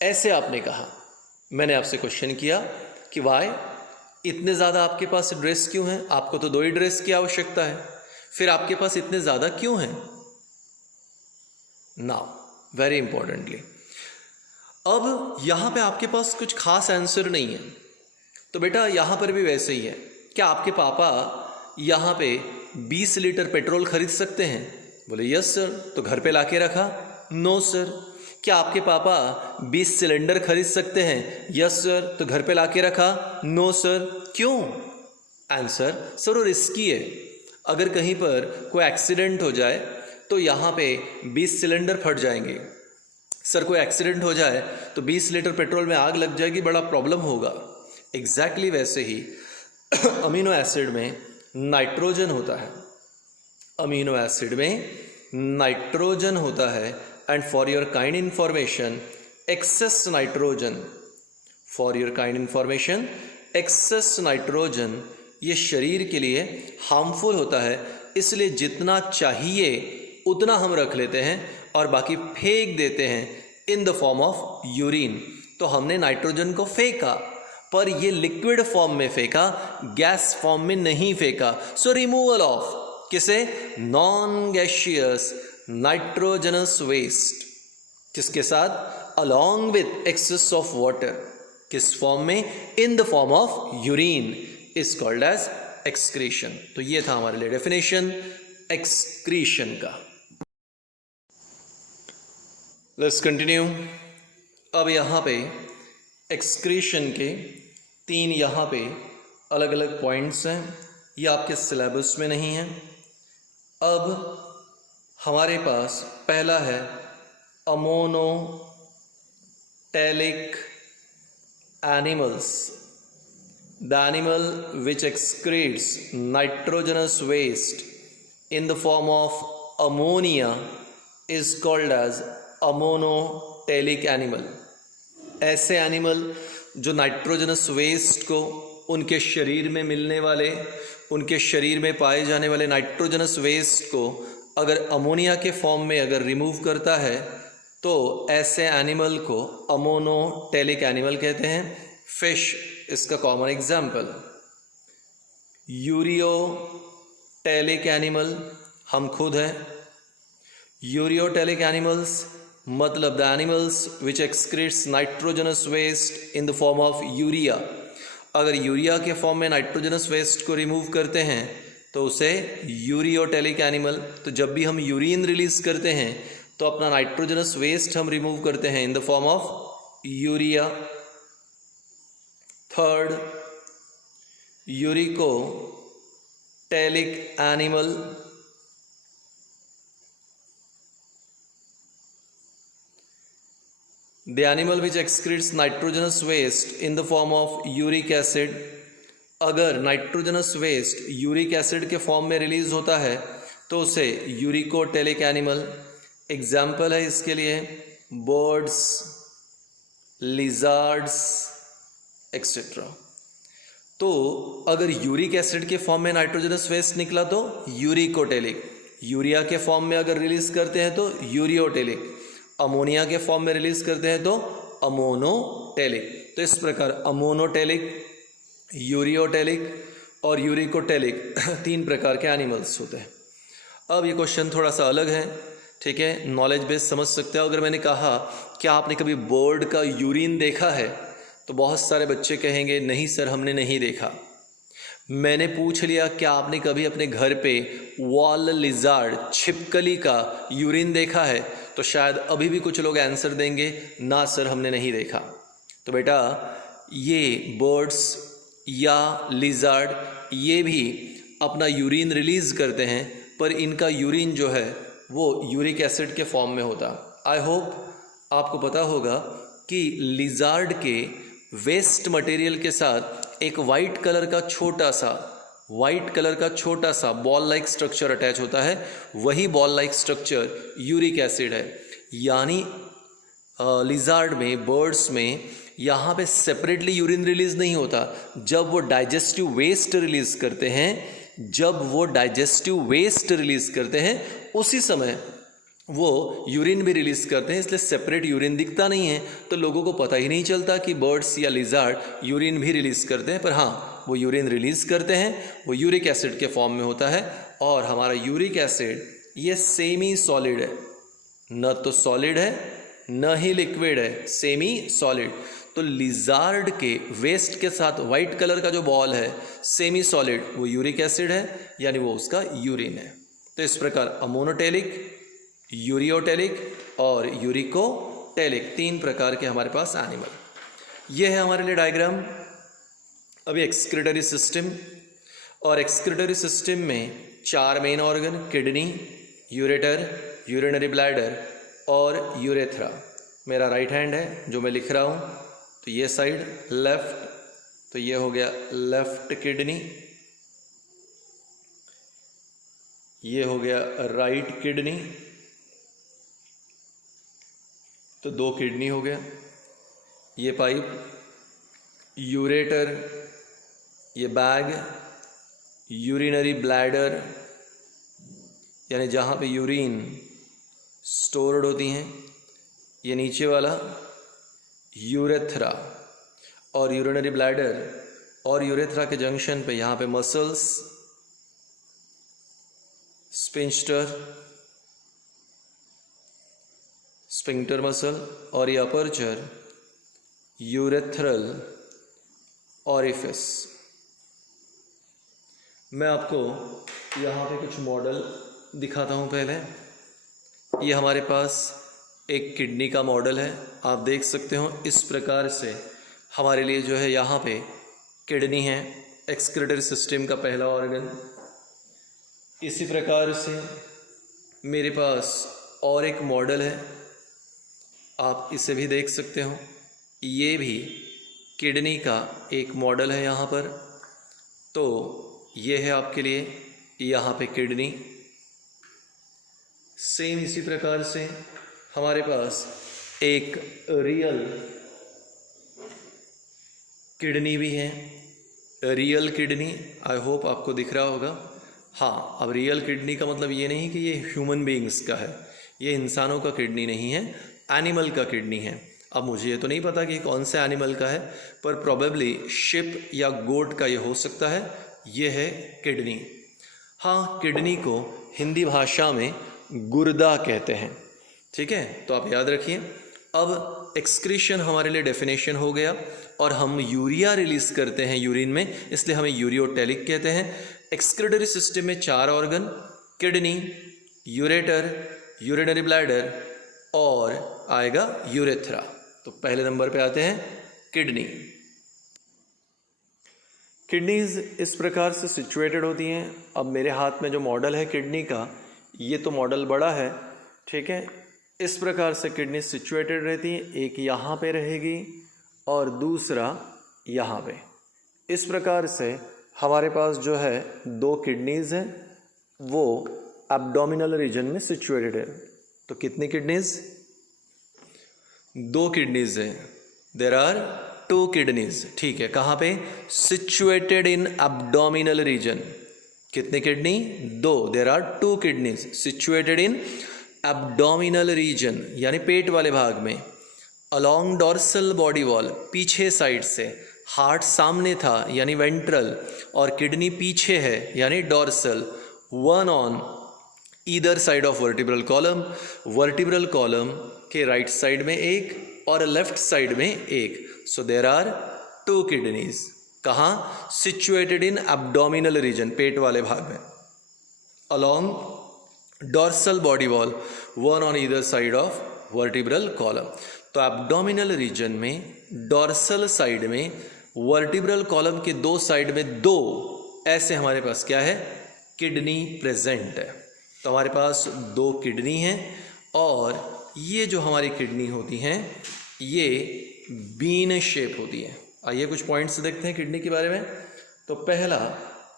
ऐसे आपने कहा। मैंने आपसे क्वेश्चन किया कि वाई इतने ज़्यादा आपके पास ड्रेस क्यों हैं? आपको तो 2 ही ड्रेस की आवश्यकता है, फिर आपके पास इतने ज़्यादा क्यों हैं? नाउ वेरी इंपॉर्टेंटली, अब यहाँ पे आपके पास कुछ खास आंसर नहीं है, तो बेटा यहाँ पर भी वैसे ही है। क्या आपके पापा यहाँ पे 20 लीटर पेट्रोल खरीद सकते हैं? बोले यस सर, तो घर पे लाके रखा? No sir. क्या आपके पापा 20 सिलेंडर खरीद सकते हैं? यस सर, तो घर पे लाके रखा? No sir. क्यों? आंसर, सर वो रिस्की है, अगर कहीं पर कोई एक्सीडेंट हो जाए तो यहाँ पे 20 सिलेंडर फट जाएंगे। सर कोई एक्सीडेंट हो जाए तो 20 लीटर पेट्रोल में आग लग जाएगी, बड़ा प्रॉब्लम होगा। एग्जैक्टली वैसे ही अमीनो एसिड में नाइट्रोजन होता है, अमीनो एसिड में नाइट्रोजन होता है। And for your kind information, excess nitrogen, for your kind information, excess nitrogen ये शरीर के लिए हार्मफुल होता है, इसलिए जितना चाहिए उतना हम रख लेते हैं और बाकी फेंक देते हैं in the form of urine. तो हमने नाइट्रोजन को फेंका, पर ये लिक्विड फॉर्म में फेंका, गैस फॉर्म में नहीं फेंका। सो रिमूवल ऑफ किसे? नॉन गैशियस नाइट्रोजनस वेस्ट, किसके साथ? Along with excess of water, किस फॉर्म में? In the form of urine, is called as excretion. तो ये था हमारे लिए डेफिनेशन एक्सक्रीशन का। Let's continue. अब यहाँ पे एक्सक्रीशन के 3 यहाँ पे अलग अलग पॉइंट्स हैं, ये आपके सिलेबस में नहीं है। अब हमारे पास पहला है ammonotelic animals, the animal which excretes nitrogenous waste in the form of ammonia is called as ammonotelic animal. ऐसे एनिमल जो नाइट्रोजनस वेस्ट को, उनके शरीर में मिलने वाले, उनके शरीर में पाए जाने वाले नाइट्रोजनस वेस्ट को अगर अमोनिया के फॉर्म में अगर रिमूव करता है तो ऐसे एनिमल को अमोनोटेलिक एनिमल कहते हैं। फिश इसका कॉमन एग्जाम्पल। यूरियोटेलिक एनिमल हम खुद हैं। यूरियोटेलिक एनिमल्स मतलब the animals which excretes nitrogenous waste in the form of urea. अगर यूरिया के फॉर्म में नाइट्रोजनस वेस्ट को रिमूव करते हैं तो उसे यूरियोटेलिक एनिमल। तो जब भी हम यूरिन रिलीज करते हैं तो अपना नाइट्रोजनस वेस्ट हम रिमूव करते हैं in the form of urea. Third, uricotelic animal, the animal which excretes nitrogenous waste in the form of uric acid. अगर नाइट्रोजनस वेस्ट यूरिक एसिड के फॉर्म में रिलीज होता है तो उसे यूरिकोटेलिक एनिमल। एग्जाम्पल है इसके लिए बर्ड्स, लिजार्ड्स एक्सेट्रा। तो अगर यूरिक एसिड के फॉर्म में नाइट्रोजनस वेस्ट निकला तो यूरिकोटेलिक, यूरिया के फॉर्म में अगर रिलीज करते हैं तो यूरियोटेलिक, अमोनिया के फॉर्म में रिलीज करते हैं तो अमोनोटेलिक। तो इस प्रकार अमोनोटेलिक, यूरियोटेलिक और यूरिकोटेलिक 3 प्रकार के एनिमल्स होते हैं। अब ये क्वेश्चन थोड़ा सा अलग है, ठीक है, नॉलेज बेस समझ सकते हो। अगर मैंने कहा क्या आपने कभी बर्ड का यूरिन देखा है तो बहुत सारे बच्चे कहेंगे नहीं सर हमने नहीं देखा। मैंने पूछ लिया क्या आपने कभी अपने घर पे वॉल लिजार्ड, छिपकली का यूरिन देखा है, तो शायद अभी भी कुछ लोग आंसर देंगे ना सर हमने नहीं देखा। तो बेटा ये बर्ड्स या लिजार्ड ये भी अपना यूरिन रिलीज करते हैं, पर इनका यूरिन जो है वो यूरिक एसिड के फॉर्म में होता। आई होप आपको पता होगा कि लिजार्ड के वेस्ट मटेरियल के साथ एक वाइट कलर का छोटा सा बॉल लाइक स्ट्रक्चर अटैच होता है, वही ball like structure uric acid है। यानी लिजार्ड में, बर्ड्स में यहाँ पे सेपरेटली यूरिन रिलीज नहीं होता। जब वो डाइजेस्टिव वेस्ट रिलीज करते हैं उसी समय वो यूरिन भी रिलीज करते हैं, इसलिए सेपरेट यूरिन दिखता नहीं है, तो लोगों को पता ही नहीं चलता कि बर्ड्स या लिजार्ड यूरिन भी रिलीज करते हैं। पर हाँ, वो यूरिन रिलीज करते हैं, वो यूरिक एसिड के फॉर्म में होता है। और हमारा यूरिक एसिड ये सेमी सॉलिड है, न तो सॉलिड है न ही लिक्विड है, सेमी सॉलिड। तो लिजार्ड के वेस्ट के साथ वाइट कलर का जो बॉल है सेमी सॉलिड, वो यूरिक एसिड है, यानी वो उसका यूरिन है। तो इस प्रकार अमोनोटेलिक, यूरियोटेलिक और यूरिकोटेलिक 3 प्रकार के हमारे पास एनिमल। ये है हमारे लिए डायग्राम। अभी एक्सक्रीटरी सिस्टम, और एक्सक्रीटरी सिस्टम में 4 main organ, kidney, ureter, urinary bladder और यूरेथ्रा। मेरा राइट हैंड है जो मैं लिख रहा हूँ, तो ये साइड लेफ्ट, तो ये हो गया लेफ्ट किडनी, ये हो गया राइट किडनी, तो 2 किडनी हो गया। ये पाइप, यूरेटर, ये बैग, यूरिनरी ब्लैडर यानी जहाँ पे यूरिन स्टोर्ड होती हैं, ये नीचे वाला यूरेथ्रा, और यूरिनरी ब्लैडर और यूरेथ्रा के जंक्शन पे यहाँ पे मसल्स, स्फिंक्टर मसल, और ये अपर्चर यूरेथ्रल ऑरिफिस। मैं आपको यहाँ पे कुछ मॉडल दिखाता हूँ। पहले ये हमारे पास एक किडनी का मॉडल है, आप देख सकते हो इस प्रकार से हमारे लिए जो है यहाँ पे किडनी है, एक्सक्रीटरी सिस्टम का पहला ऑर्गन। इसी प्रकार से मेरे पास और एक मॉडल है, आप इसे भी देख सकते हो, ये भी किडनी का एक मॉडल है यहाँ पर। तो ये है आपके लिए यहाँ पे किडनी। सेम इसी प्रकार से हमारे पास एक रियल किडनी भी है, रियल किडनी। आई होप आपको दिख रहा होगा। हाँ, अब रियल किडनी का मतलब ये नहीं कि ये ह्यूमन बीइंग्स का है, ये इंसानों का किडनी नहीं है, एनिमल का किडनी है। अब मुझे ये तो नहीं पता कि कौन से एनिमल का है, पर प्रोबेबली शिप या गोट का ये हो सकता है। ये है किडनी। हाँ, किडनी को हिंदी भाषा में गुर्दा कहते हैं, ठीक है, तो आप याद रखिए। अब एक्सक्रीशन हमारे लिए डेफिनेशन हो गया, और हम यूरिया रिलीज करते हैं यूरिन में, इसलिए हमें यूरियोटेलिक कहते हैं। एक्सक्रीटरी सिस्टम में 4 organ, kidney, ureter, urinary bladder और आएगा यूरेथ्रा। तो पहले नंबर पे आते हैं किडनी। किडनीज इस प्रकार से सिचुएटेड होती हैं। अब मेरे हाथ में जो मॉडल है किडनी का, ये तो मॉडल बड़ा है, ठीक है। इस प्रकार से किडनी सिचुएटेड रहती है, एक यहाँ पे रहेगी और दूसरा यहाँ पे। इस प्रकार से हमारे पास जो है 2 किडनीज हैं, वो एब्डोमिनल रीजन में सिचुएटेड है। तो कितनी किडनीज? 2 किडनीज है। देयर आर 2 किडनीज, ठीक है। कहाँ पे? Situated in abdominal region. कितने kidney? 2। There are 2 kidneys situated in abdominal region, यानी पेट वाले भाग में। अलोंग डॉर्सल बॉडी वॉल, पीछे साइड से। हार्ट सामने था यानी वेंट्रल, और किडनी पीछे है यानी dorsal. 1 on either side of vertebral column, vertebral column के राइट साइड में एक और लेफ्ट साइड में एक। So there are 2 kidneys. कहाँ? सिचुएटेड इन एब्डोमिनल रीजन, पेट वाले भाग में। Along dorsal body wall, 1 on either side of vertebral column. तो एब्डोमिनल रीजन में, डॉर्सल साइड में, वर्टिब्रल कॉलम के 2 साइड में 2 ऐसे हमारे पास क्या है? किडनी प्रेजेंट है। तो हमारे पास 2 किडनी हैं, और ये जो हमारी किडनी होती हैं ये बीन शेप होती है। आइए कुछ पॉइंट्स देखते हैं किडनी के बारे में। तो पहला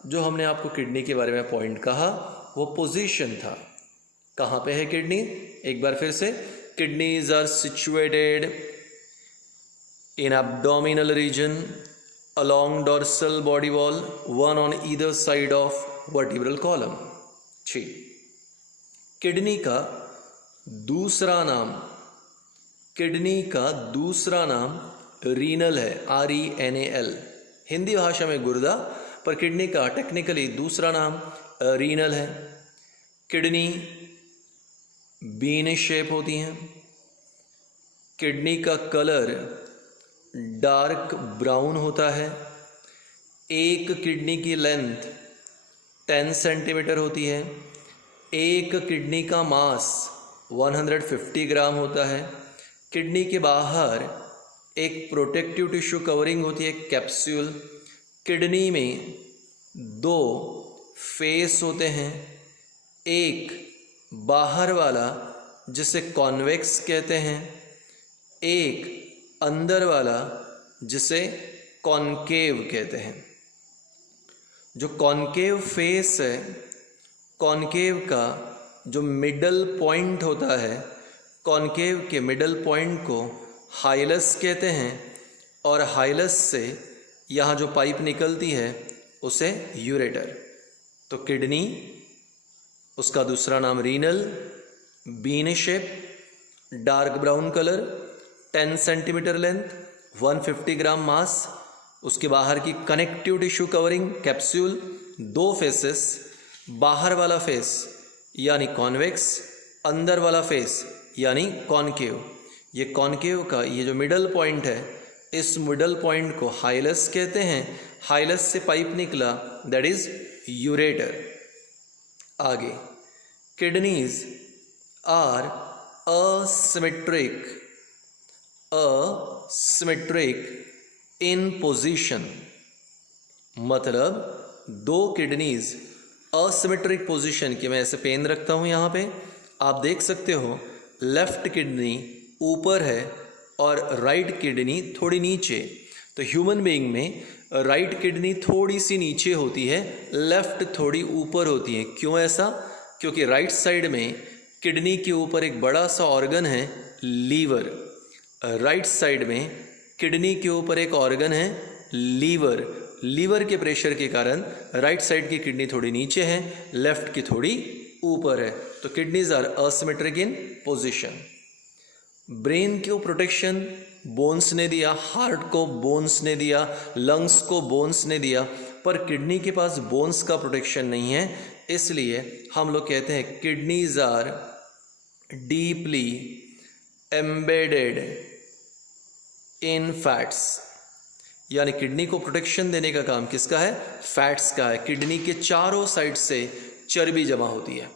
जो हमने आपको किडनी के बारे में पॉइंट कहा वो पोजीशन था। कहाँ पे है किडनी? एक बार फिर से, kidneys are situated in abdominal region along dorsal body wall, 1 on either side of vertebral column. ठीक, किडनी का दूसरा नाम, किडनी का दूसरा नाम रीनल है, RENAL। हिंदी भाषा में गुर्दा, पर किडनी का टेक्निकली दूसरा नाम रीनल है। किडनी बीन शेप होती हैं। किडनी का कलर डार्क ब्राउन होता है। एक किडनी की लेंथ 10 सेंटीमीटर होती है। एक किडनी का मास 150 ग्राम होता है। किडनी के बाहर एक प्रोटेक्टिव टिश्यू कवरिंग होती है, कैप्सूल। किडनी में 2 फेस होते हैं, एक बाहर वाला जिसे कॉन्वेक्स कहते हैं, एक अंदर वाला जिसे कॉनकेव कहते हैं। जो कॉनकेव फेस है, कॉनकेव का जो मिडल पॉइंट होता है, कॉनकेव के मिडल पॉइंट को हाइलस कहते हैं और हाइलस से यहाँ जो पाइप निकलती है उसे यूरेटर। तो किडनी, उसका दूसरा नाम renal, bean shape, dark brown colour, 10 centimetre length, 150 gram मास, उसके बाहर की connective tissue covering capsule, 2 faces, बाहर वाला फेस यानी कॉन्वेक्स, अंदर वाला फेस यानी कॉनकेव। ये कॉनकेव का ये जो मिडल पॉइंट है, इस मिडल पॉइंट को हाइलस कहते हैं। हाइलस से पाइप निकला, दैट इज यूरेटर। आगे, kidneys are asymmetric in position, मतलब 2 किडनीज असिमेट्रिक पोजीशन की। मैं ऐसे पेन रखता हूँ यहाँ पे, आप देख सकते हो लेफ्ट किडनी ऊपर है और राइट किडनी थोड़ी नीचे। तो ह्यूमन बीइंग में राइट किडनी थोड़ी सी नीचे होती है, लेफ्ट थोड़ी ऊपर होती है। क्यों ऐसा? क्योंकि राइट साइड में किडनी के ऊपर एक बड़ा सा ऑर्गन है, लीवर। राइट साइड में किडनी के ऊपर एक ऑर्गन है, लीवर। लीवर के प्रेशर के कारण राइट साइड की किडनी थोड़ी नीचे है, लेफ्ट की थोड़ी ऊपर है। तो kidneys are asymmetric in position. Brain को प्रोटेक्शन बोन्स ने दिया, हार्ट को बोन्स ने दिया, लंग्स को बोन्स ने दिया, पर किडनी के पास बोन्स का प्रोटेक्शन नहीं है। इसलिए हम लोग कहते हैं kidneys are deeply embedded in fats. यानी किडनी को प्रोटेक्शन देने का काम किसका है? फैट्स का है। किडनी के चारों साइड से चर्बी जमा होती है।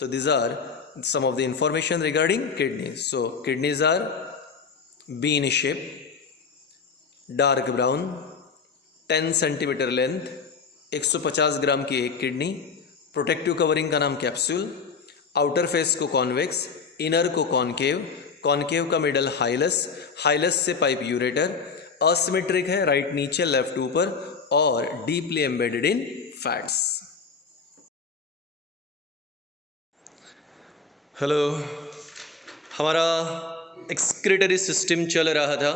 तो this are some of the information regarding kidneys. So kidneys are bean shape, dark brown, 10 centimetre length, 150 ग्राम की एक किडनी, प्रोटेक्टिव कवरिंग का नाम कैप्सूल, आउटर फेस को कॉन्वेक्स, इनर को कॉनकेव, कॉनकेव का मिडल हाइलस, हाइलस से पाइप यूरेटर, असिमेट्रिक है, right नीचे लेफ्ट ऊपर, और deeply embedded in fats. Hello, हमारा एक्सक्रीटरी सिस्टम चल रहा था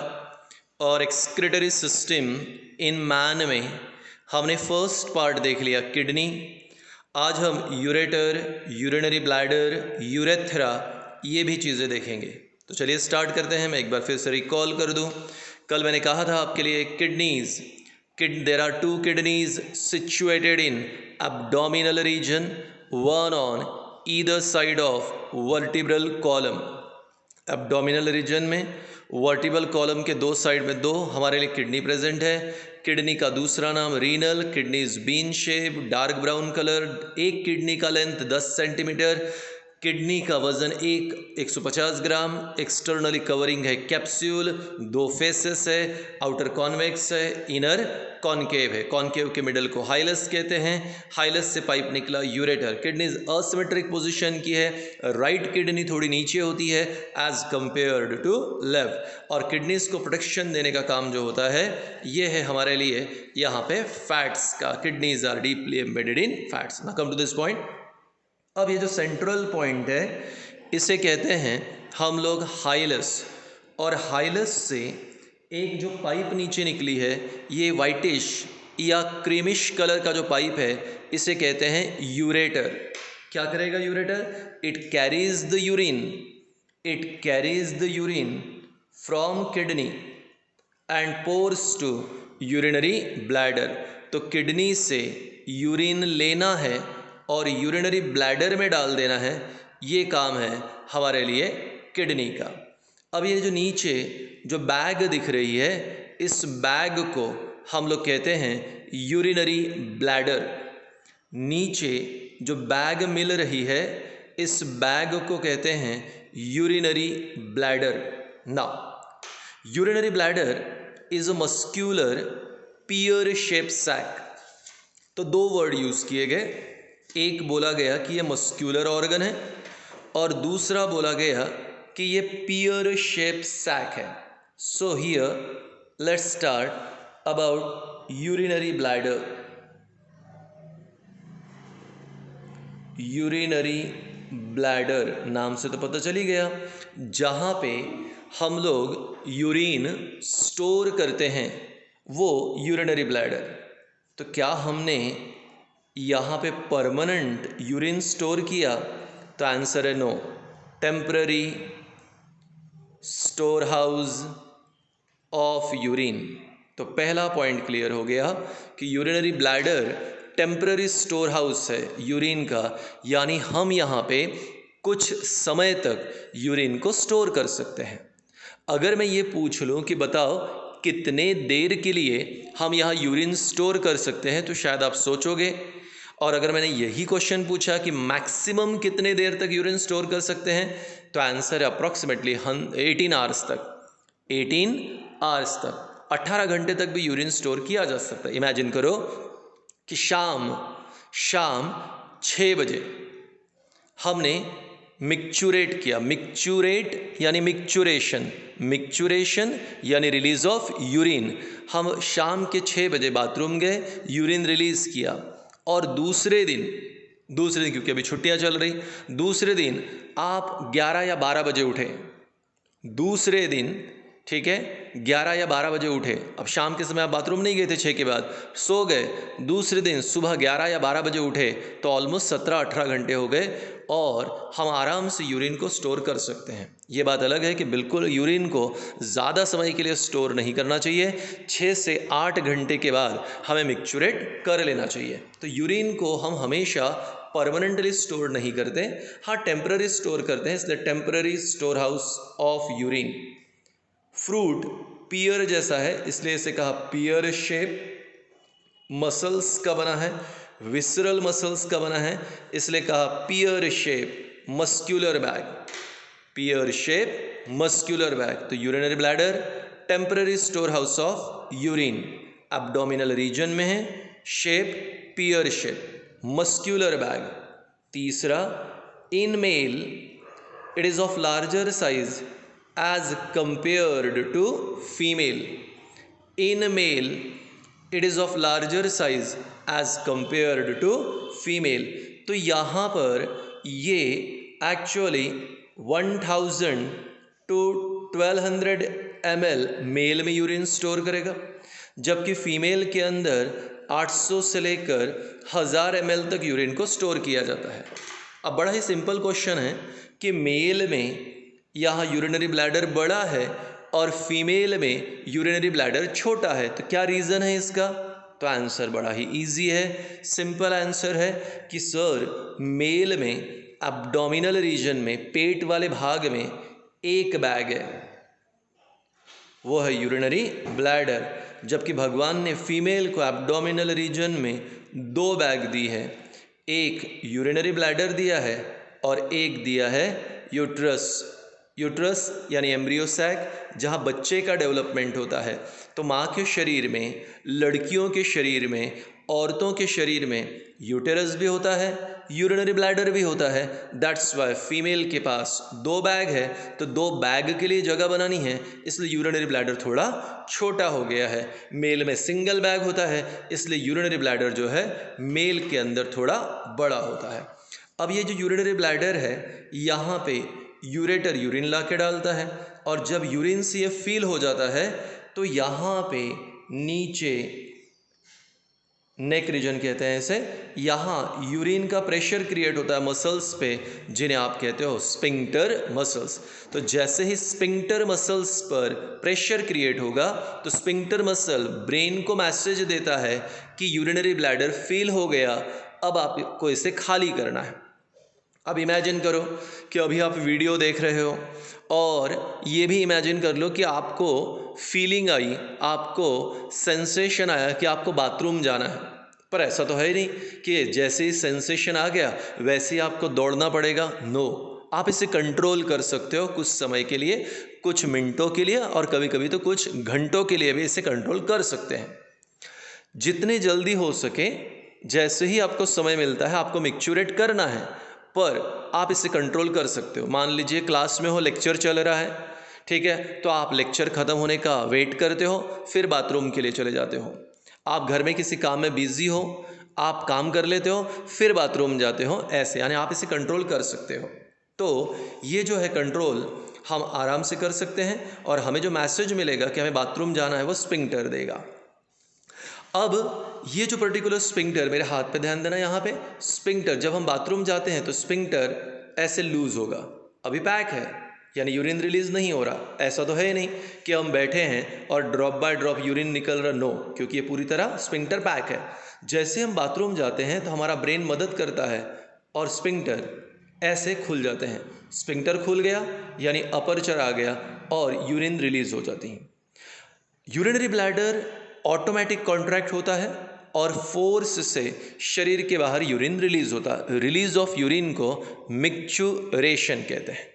और एक्सक्रीटरी सिस्टम इन मैन में हमने फर्स्ट पार्ट देख लिया, किडनी। आज हम यूरेटर, यूरिनरी ब्लैडर, यूरेथ्रा, ये भी चीज़ें देखेंगे। तो चलिए स्टार्ट करते हैं। मैं एक बार फिर से रिकॉल कर दूं, कल मैंने कहा था आपके लिए kidneys, there are 2 kidneys situated in abdominal region, one on either side of vertebral column. Abdominal region में वर्टिब्रल कॉलम के 2 साइड में 2 हमारे लिए किडनी प्रेजेंट है। किडनी का दूसरा नाम renal, kidneys bean shape, dark brown colour, एक किडनी का लेंथ 10 सेंटीमीटर, किडनी का वजन 150 ग्राम, एक्सटर्नली कवरिंग है कैप्सूल, 2 फेसेस है, आउटर कॉन्वेक्स है, इनर कॉनकेव है। कॉनकेव के मिडल को हाइलस कहते हैं, हाइलस से पाइप निकला यूरेटर। किडनीज असिमेट्रिक पोजीशन की है, राइट किडनी थोड़ी नीचे होती है एज कंपेयर्ड टू लेफ्ट, और किडनीज को प्रोटेक्शन देने का काम जो होता है ये है हमारे लिए यहाँ पे फैट्स का। Kidneys are deeply embedded in fats. Now come to this point. अब ये जो सेंट्रल पॉइंट है इसे कहते हैं हम लोग हाइलस, और हाइलस से एक जो पाइप नीचे निकली है, ये वाइटिश या क्रीमिश कलर का जो पाइप है इसे कहते हैं यूरेटर। क्या करेगा ureter? It carries the urine from kidney and pours to urinary bladder. तो किडनी से यूरिन लेना है और यूरिनरी ब्लैडर में डाल देना है, ये काम है हमारे लिए किडनी का। अब ये जो नीचे जो बैग दिख रही है, इस बैग को हम लोग कहते हैं यूरिनरी ब्लैडर। नीचे जो बैग मिल रही है, इस बैग को कहते हैं urinary bladder. Now urinary bladder is a muscular pear shape sac. तो दो वर्ड यूज़ किए गए, एक बोला गया कि ये मस्क्यूलर ऑर्गन है और दूसरा बोला गया कि ये पियर शेप सैक है। So here let's start about urinary bladder. Urinary bladder नाम से तो पता चली गया, जहाँ पे हम लोग यूरिन स्टोर करते हैं वो यूरिनरी ब्लैडर। तो क्या हमने यहाँ पे परमानेंट यूरिन स्टोर किया? तो आंसर है no. Temporary store house of urine. तो पहला पॉइंट क्लियर हो गया कि urinary bladder temporary store house है यूरिन का, यानी हम यहाँ पे कुछ समय तक यूरिन को स्टोर कर सकते हैं। अगर मैं ये पूछ लूँ कि बताओ कितने देर के लिए हम यहाँ यूरिन स्टोर कर सकते हैं, तो शायद आप सोचोगे। और अगर मैंने यही क्वेश्चन पूछा कि मैक्सिमम कितने देर तक यूरिन स्टोर कर सकते हैं, तो आंसर है अप्रॉक्सीमेटली 18 आवर्स तक। 18 आवर्स तक, 18 घंटे तक भी यूरिन स्टोर किया जा सकता है। इमेजिन करो कि शाम 6 बजे हमने मिक्चुरेट किया। मिक्चुरेट यानी मिक्चुरेशन यानी रिलीज ऑफ यूरिन। हम शाम के 6 बजे बाथरूम गए, यूरिन रिलीज किया, और दूसरे दिन क्योंकि अभी छुट्टियां चल रही, दूसरे दिन आप 11 या 12 बजे उठे। दूसरे दिन, ठीक है, 11 या 12 बजे उठे। अब शाम के समय आप बाथरूम नहीं गए थे, 6 के बाद सो गए। दूसरे दिन सुबह 11 या 12 बजे उठे, तो ऑलमोस्ट 17-18 घंटे हो गए और हम आराम से यूरिन को स्टोर कर सकते हैं। ये बात अलग है कि बिल्कुल यूरिन को ज़्यादा समय के लिए स्टोर नहीं करना चाहिए। 6 से 8 घंटे के बाद हमें मिक्चुरेट कर लेना चाहिए। तो यूरिन को हम हमेशा परमानेंटली स्टोर नहीं करते, हाँ टेम्पररी स्टोर करते हैं, इसलिए temporary store house of urine. Fruit pear जैसा है, इसलिए इसे कहा पियर शेप। मसल्स का बना है, विसरल मसल्स का बना है, इसलिए कहा pear shape muscular bag. Pear shape muscular bag. तो urinary bladder temporary store house of urine, abdominal region में है, shape pear shape, muscular bag. तीसरा, in male it is of larger size as compared to female. In male it is of larger size as compared to female. तो यहाँ पर ये actually 1000 to 1200 ml mail में urine store करेगा, जबकि female के अंदर 800 से लेकर 1000 ml तक यूरिन को स्टोर किया जाता है। अब बड़ा ही सिंपल क्वेश्चन है कि मेल में यहाँ यूरिनरी ब्लैडर बड़ा है और फीमेल में यूरिनरी ब्लैडर छोटा है, तो क्या रीज़न है इसका? तो आंसर बड़ा ही इजी है, सिंपल आंसर है कि सर मेल में एब्डोमिनल रीजन में, पेट वाले भाग में एक बैग है, वो है यूरिनरी ब्लैडर, जबकि भगवान ने फीमेल को एब्डोमिनल रीजन में 2 बैग दी है। एक यूरिनरी ब्लैडर दिया है और एक दिया है यूट्रस। यूट्रस यानी एम्ब्रियो सैक, जहाँ बच्चे का डेवलपमेंट होता है। तो माँ के शरीर में, लड़कियों के शरीर में, औरतों के शरीर में यूटेरस भी होता है, यूरिनरी ब्लैडर भी होता है। दैट्स वाई फीमेल के पास 2 बैग है, तो 2 बैग के लिए जगह बनानी है, इसलिए यूरिनरी ब्लैडर थोड़ा छोटा हो गया है। मेल में सिंगल बैग होता है, इसलिए यूरिनरी ब्लैडर जो है मेल के अंदर थोड़ा बड़ा होता है। अब ये जो यूरिनरी ब्लैडर है, यहाँ पे यूरेटर यूरिन ला के डालता है, और जब यूरिन से ये फील हो जाता है तो यहाँ पे नीचे नेक रीजन कहते हैं इसे, यहाँ यूरिन का प्रेशर क्रिएट होता है मसल्स पे, जिन्हें आप कहते हो स्पिंक्टर मसल्स। तो जैसे ही स्पिंक्टर मसल्स पर प्रेशर क्रिएट होगा, तो स्पिंक्टर मसल ब्रेन को मैसेज देता है कि यूरिनरी ब्लैडर फील हो गया, अब आपको इसे खाली करना है। अब इमेजिन करो कि अभी आप वीडियो देख रहे हो और ये भी इमेजिन कर लो कि आपको फीलिंग आई, आपको सेंसेशन आया कि आपको बाथरूम जाना है। पर ऐसा तो है ही नहीं कि जैसे ही सेंसेशन आ गया वैसे ही आपको दौड़ना पड़ेगा। नो, आप इसे कंट्रोल कर सकते हो कुछ समय के लिए, कुछ मिनटों के लिए, और कभी कभी तो कुछ घंटों के लिए भी इसे कंट्रोल कर सकते हैं। जितने जल्दी हो सके, जैसे ही आपको समय मिलता है आपको मिक्चुरेट करना है, पर आप इसे कंट्रोल कर सकते हो। मान लीजिए क्लास में हो, लेक्चर चल रहा है, ठीक है, तो आप लेक्चर ख़त्म होने का वेट करते हो, फिर बाथरूम के लिए चले जाते हो। आप घर में किसी काम में बिजी हो, आप काम कर लेते हो, फिर बाथरूम जाते हो, ऐसे, यानी आप इसे कंट्रोल कर सकते हो। तो ये जो है कंट्रोल हम आराम से कर सकते हैं, और हमें जो मैसेज मिलेगा कि हमें बाथरूम जाना है वो स्फिंक्टर देगा। अब ये जो पर्टिकुलर स्फिंक्टर, मेरे हाथ पे ध्यान देना, यहाँ पे स्फिंक्टर, जब हम बाथरूम जाते हैं तो स्फिंक्टर ऐसे लूज होगा। अभी पैक है, यानी यूरिन रिलीज नहीं हो रहा। ऐसा तो है ही नहीं कि हम बैठे हैं और ड्रॉप बाय ड्रॉप यूरिन निकल रहा, नो, क्योंकि ये पूरी तरह स्फिंक्टर पैक है। जैसे हम बाथरूम जाते हैं तो हमारा ब्रेन मदद करता है और स्फिंक्टर ऐसे खुल जाते हैं। स्फिंक्टर खुल गया यानी अपर्चर आ गया और यूरिन रिलीज हो जाती है। यूरिनरी ब्लैडर ऑटोमेटिक कॉन्ट्रैक्ट होता है और फोर्स से शरीर के बाहर यूरिन रिलीज होता है। रिलीज ऑफ यूरिन को मिक्चुरेशन कहते हैं।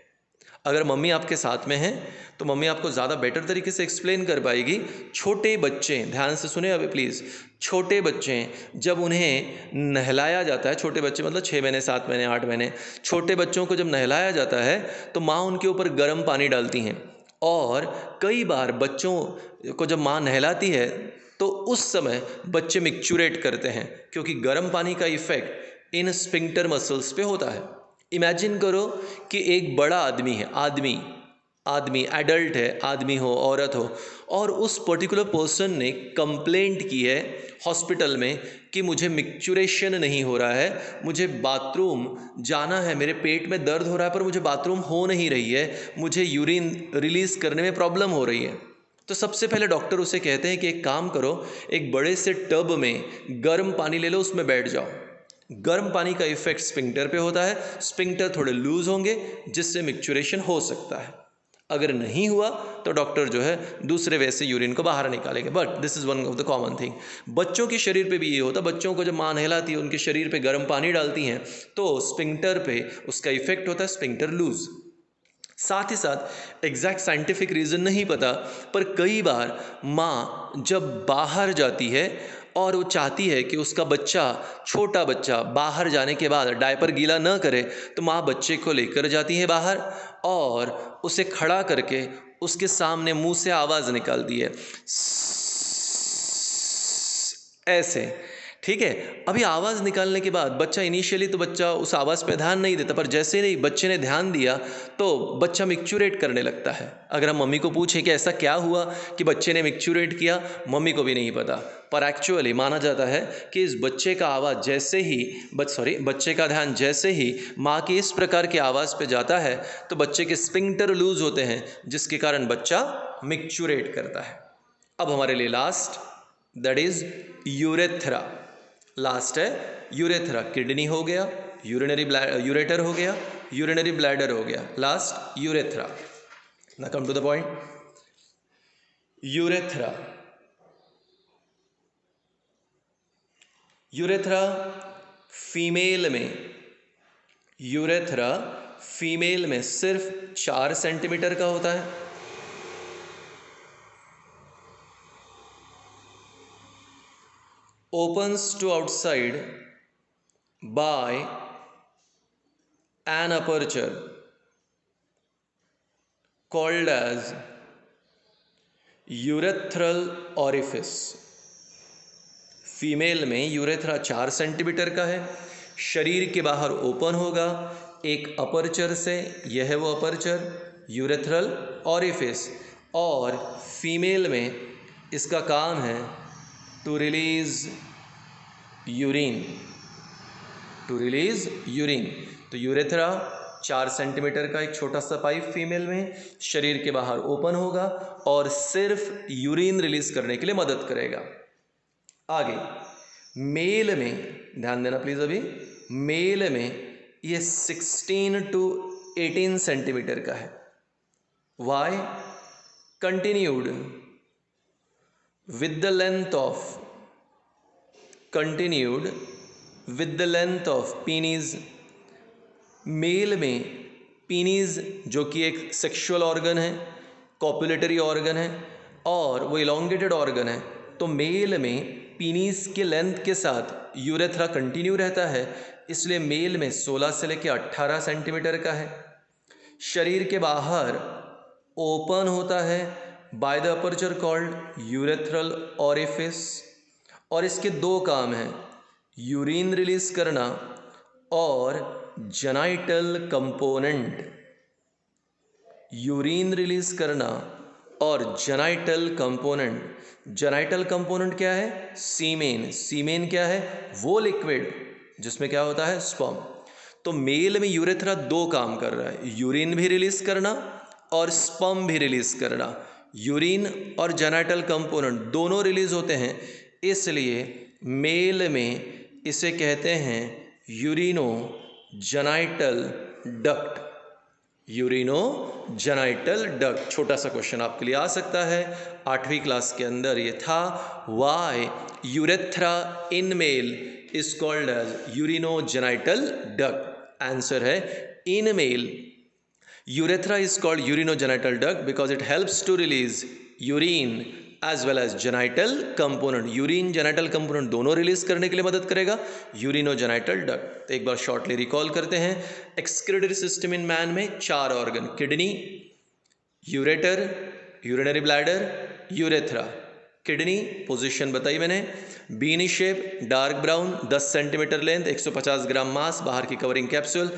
अगर मम्मी आपके साथ में हैं तो मम्मी आपको ज़्यादा बेटर तरीके से एक्सप्लेन कर पाएगी। छोटे बच्चे, ध्यान से सुने अभी प्लीज़, छोटे बच्चे जब उन्हें नहलाया जाता है, छोटे बच्चे मतलब 6 महीने, 7 महीने, 8 महीने, छोटे बच्चों को जब नहलाया जाता है तो माँ उनके ऊपर गर्म पानी डालती हैं, और कई बार बच्चों को जब माँ नहलाती है तो उस समय बच्चे मिक्चुरेट करते हैं, क्योंकि गर्म पानी का इफेक्ट इन स्फिंक्टर मसल्स पे होता है। इमेजिन करो कि एक बड़ा आदमी है, आदमी एडल्ट है, आदमी हो औरत हो, और उस पर्टिकुलर पर्सन ने कंप्लेंट की है हॉस्पिटल में कि मुझे मिक्चुरेशन नहीं हो रहा है, मुझे बाथरूम जाना है, मेरे पेट में दर्द हो रहा है पर मुझे बाथरूम हो नहीं रही है, मुझे यूरिन रिलीज़ करने में प्रॉब्लम हो रही है। तो सबसे पहले डॉक्टर उसे कहते हैं कि एक काम करो, एक बड़े से टब में गर्म पानी ले लो, उसमें बैठ जाओ। गर्म पानी का इफेक्ट स्फिंक्टर पे होता है, स्फिंक्टर थोड़े लूज होंगे जिससे मिक्चुरेशन हो सकता है। अगर नहीं हुआ तो डॉक्टर जो है दूसरे वे से यूरिन को बाहर निकालेंगे। But this is one of the common thing. बच्चों के शरीर पे भी ये होता है। बच्चों को जब माँ नहलाती है उनके शरीर पे गर्म पानी डालती हैं तो स्फिंक्टर पे उसका इफेक्ट होता है, स्फिंक्टर लूज। साथ ही साथ एग्जैक्ट साइंटिफिक रीज़न नहीं पता, पर कई बार माँ जब बाहर जाती है और वो चाहती है कि उसका बच्चा, छोटा बच्चा बाहर जाने के बाद डायपर गीला न करे, तो माँ बच्चे को लेकर जाती है बाहर और उसे खड़ा करके उसके सामने मुंह से आवाज़ निकालती है, ऐसे, ठीक है। अभी आवाज़ निकालने के बाद बच्चा, इनिशियली तो बच्चा उस आवाज़ पे ध्यान नहीं देता, पर जैसे ही बच्चे ने ध्यान दिया तो बच्चा मिक्चुरेट करने लगता है। अगर हम मम्मी को पूछें कि ऐसा क्या हुआ कि बच्चे ने मिक्चुरेट किया, मम्मी को भी नहीं पता, पर एक्चुअली माना जाता है कि इस बच्चे का आवाज़ जैसे ही बच्चे का ध्यान जैसे ही माँ की इस प्रकार की आवाज़ पे जाता है तो बच्चे के स्फिंक्टर लूज होते हैं, जिसके कारण बच्चा मिक्चुरेट करता है। अब हमारे लिए last, that is urethra. Last है यूरेथ्रा। किडनी हो गया, यूरेटर हो गया, यूरिनरी ब्लैडर हो गया, last urethra. Now come to the point. Urethra, urethra female में, यूरेथ्रा फीमेल में सिर्फ 4 सेंटीमीटर का होता है। opens to outside by an aperture called as urethral orifice। Female में यूरेथ्रा 4 सेंटीमीटर का है, शरीर के बाहर ओपन होगा एक अपर्चर से, यह है वो अपर्चर, यूरेथ्रल ऑरिफिस, और फीमेल में इसका काम है to release urine, to release urine. तो यूरेथ्रा 4 सेंटीमीटर का एक छोटा सा पाइप फीमेल में, शरीर के बाहर ओपन होगा और सिर्फ यूरिन रिलीज करने के लिए मदद करेगा। आगे मेल में ध्यान देना प्लीज, अभी मेल में ये 16 to 18 सेंटीमीटर का है। Why? Continued with the length of penis. Male में पीनीज जो कि एक सेक्सुअल ऑर्गन है, कॉपुलेटरी ऑर्गन है और वो इलोंगेटेड ऑर्गन है, तो मेल में पीनीज के लेंथ के साथ यूरेथ्रा कंटिन्यू रहता है, इसलिए मेल में 16 से लेकर 18 सेंटीमीटर का है। शरीर के बाहर ओपन होता है by the aperture called urethral orifice, और इसके दो काम हैं, यूरिन रिलीज करना और जेनाइटल कंपोनेंट। यूरिन रिलीज करना और जेनाइटल कंपोनेंट। जेनाइटल कंपोनेंट क्या है? सीमेन। सीमेन क्या है? वो लिक्विड जिसमें क्या होता है? स्पर्म। तो मेल में यूरेथ्रा दो काम कर रहा है, यूरिन भी रिलीज करना और स्पर्म भी रिलीज करना। यूरिन और जेनाइटल कंपोनेंट दोनों रिलीज होते हैं, इसलिए मेल में इसे कहते हैं urinogenital duct. Urinogenital duct. छोटा सा क्वेश्चन आपके लिए आ सकता है, 8वीं क्लास के अंदर ये था। Why urethra in male is called as urinogenital duct? Answer है in male urethra is called urinogenital duct because it helps to release urine as well as genital component. Urine genital component दोनों release करने के लिए मदद करेगा urinogenital duct. तो एक बार shortly recall करते हैं। एक्सक्रीटरी सिस्टम इन मैन में 4 organ, kidney, ureter, urinary bladder, urethra. Kidney position बताई मैंने, bean shape, dark brown, 10 centimetre length, 150 gram mass, बाहर की कवरिंग कैप्सूल।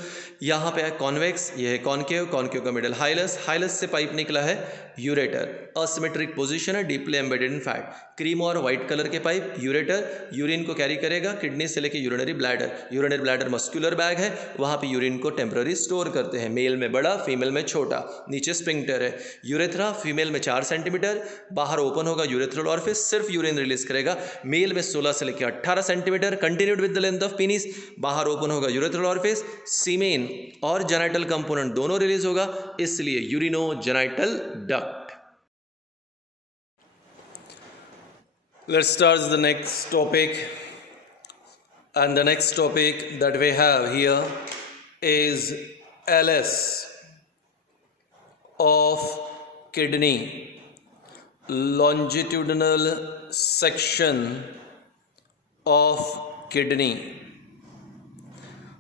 यहाँ पे है कॉन्वेक्स, ये है कॉन्केव, कॉन्केव का मिडल हाइलस, हाइलस से पाइप निकला है यूरेटर। असिमेट्रिक पोजीशन है, डीपली एम्बेडेड इन फैट। क्रीम और व्हाइट कलर के पाइप, यूरेटर यूरिन को कैरी करेगा किडनी से लेकर urinary bladder. Urinary bladder muscular bag है, वहाँ पे यूरिन को टेम्पररी स्टोर करते हैं, मेल में बड़ा, फीमेल में छोटा। नीचे स्पिंक्टर है। यूरेथ्रा फीमेल में 4 सेंटीमीटर, बाहर ओपन होगा यूरेथ्रल ऑरिफिस, सिर्फ यूरिन रिलीज करेगा। मेल में 16 से लेकर 18 centimetre, continued with the length of penis, बाहर ओपन होगा यूरेथ्रल ऑरिफिस, सीमेन और जेनाइटल कंपोनेंट दोनों रिलीज होगा, इसलिए urinogenital duct. Let's start the next topic, and the next topic that we have here is LS of kidney, longitudinal section of kidney।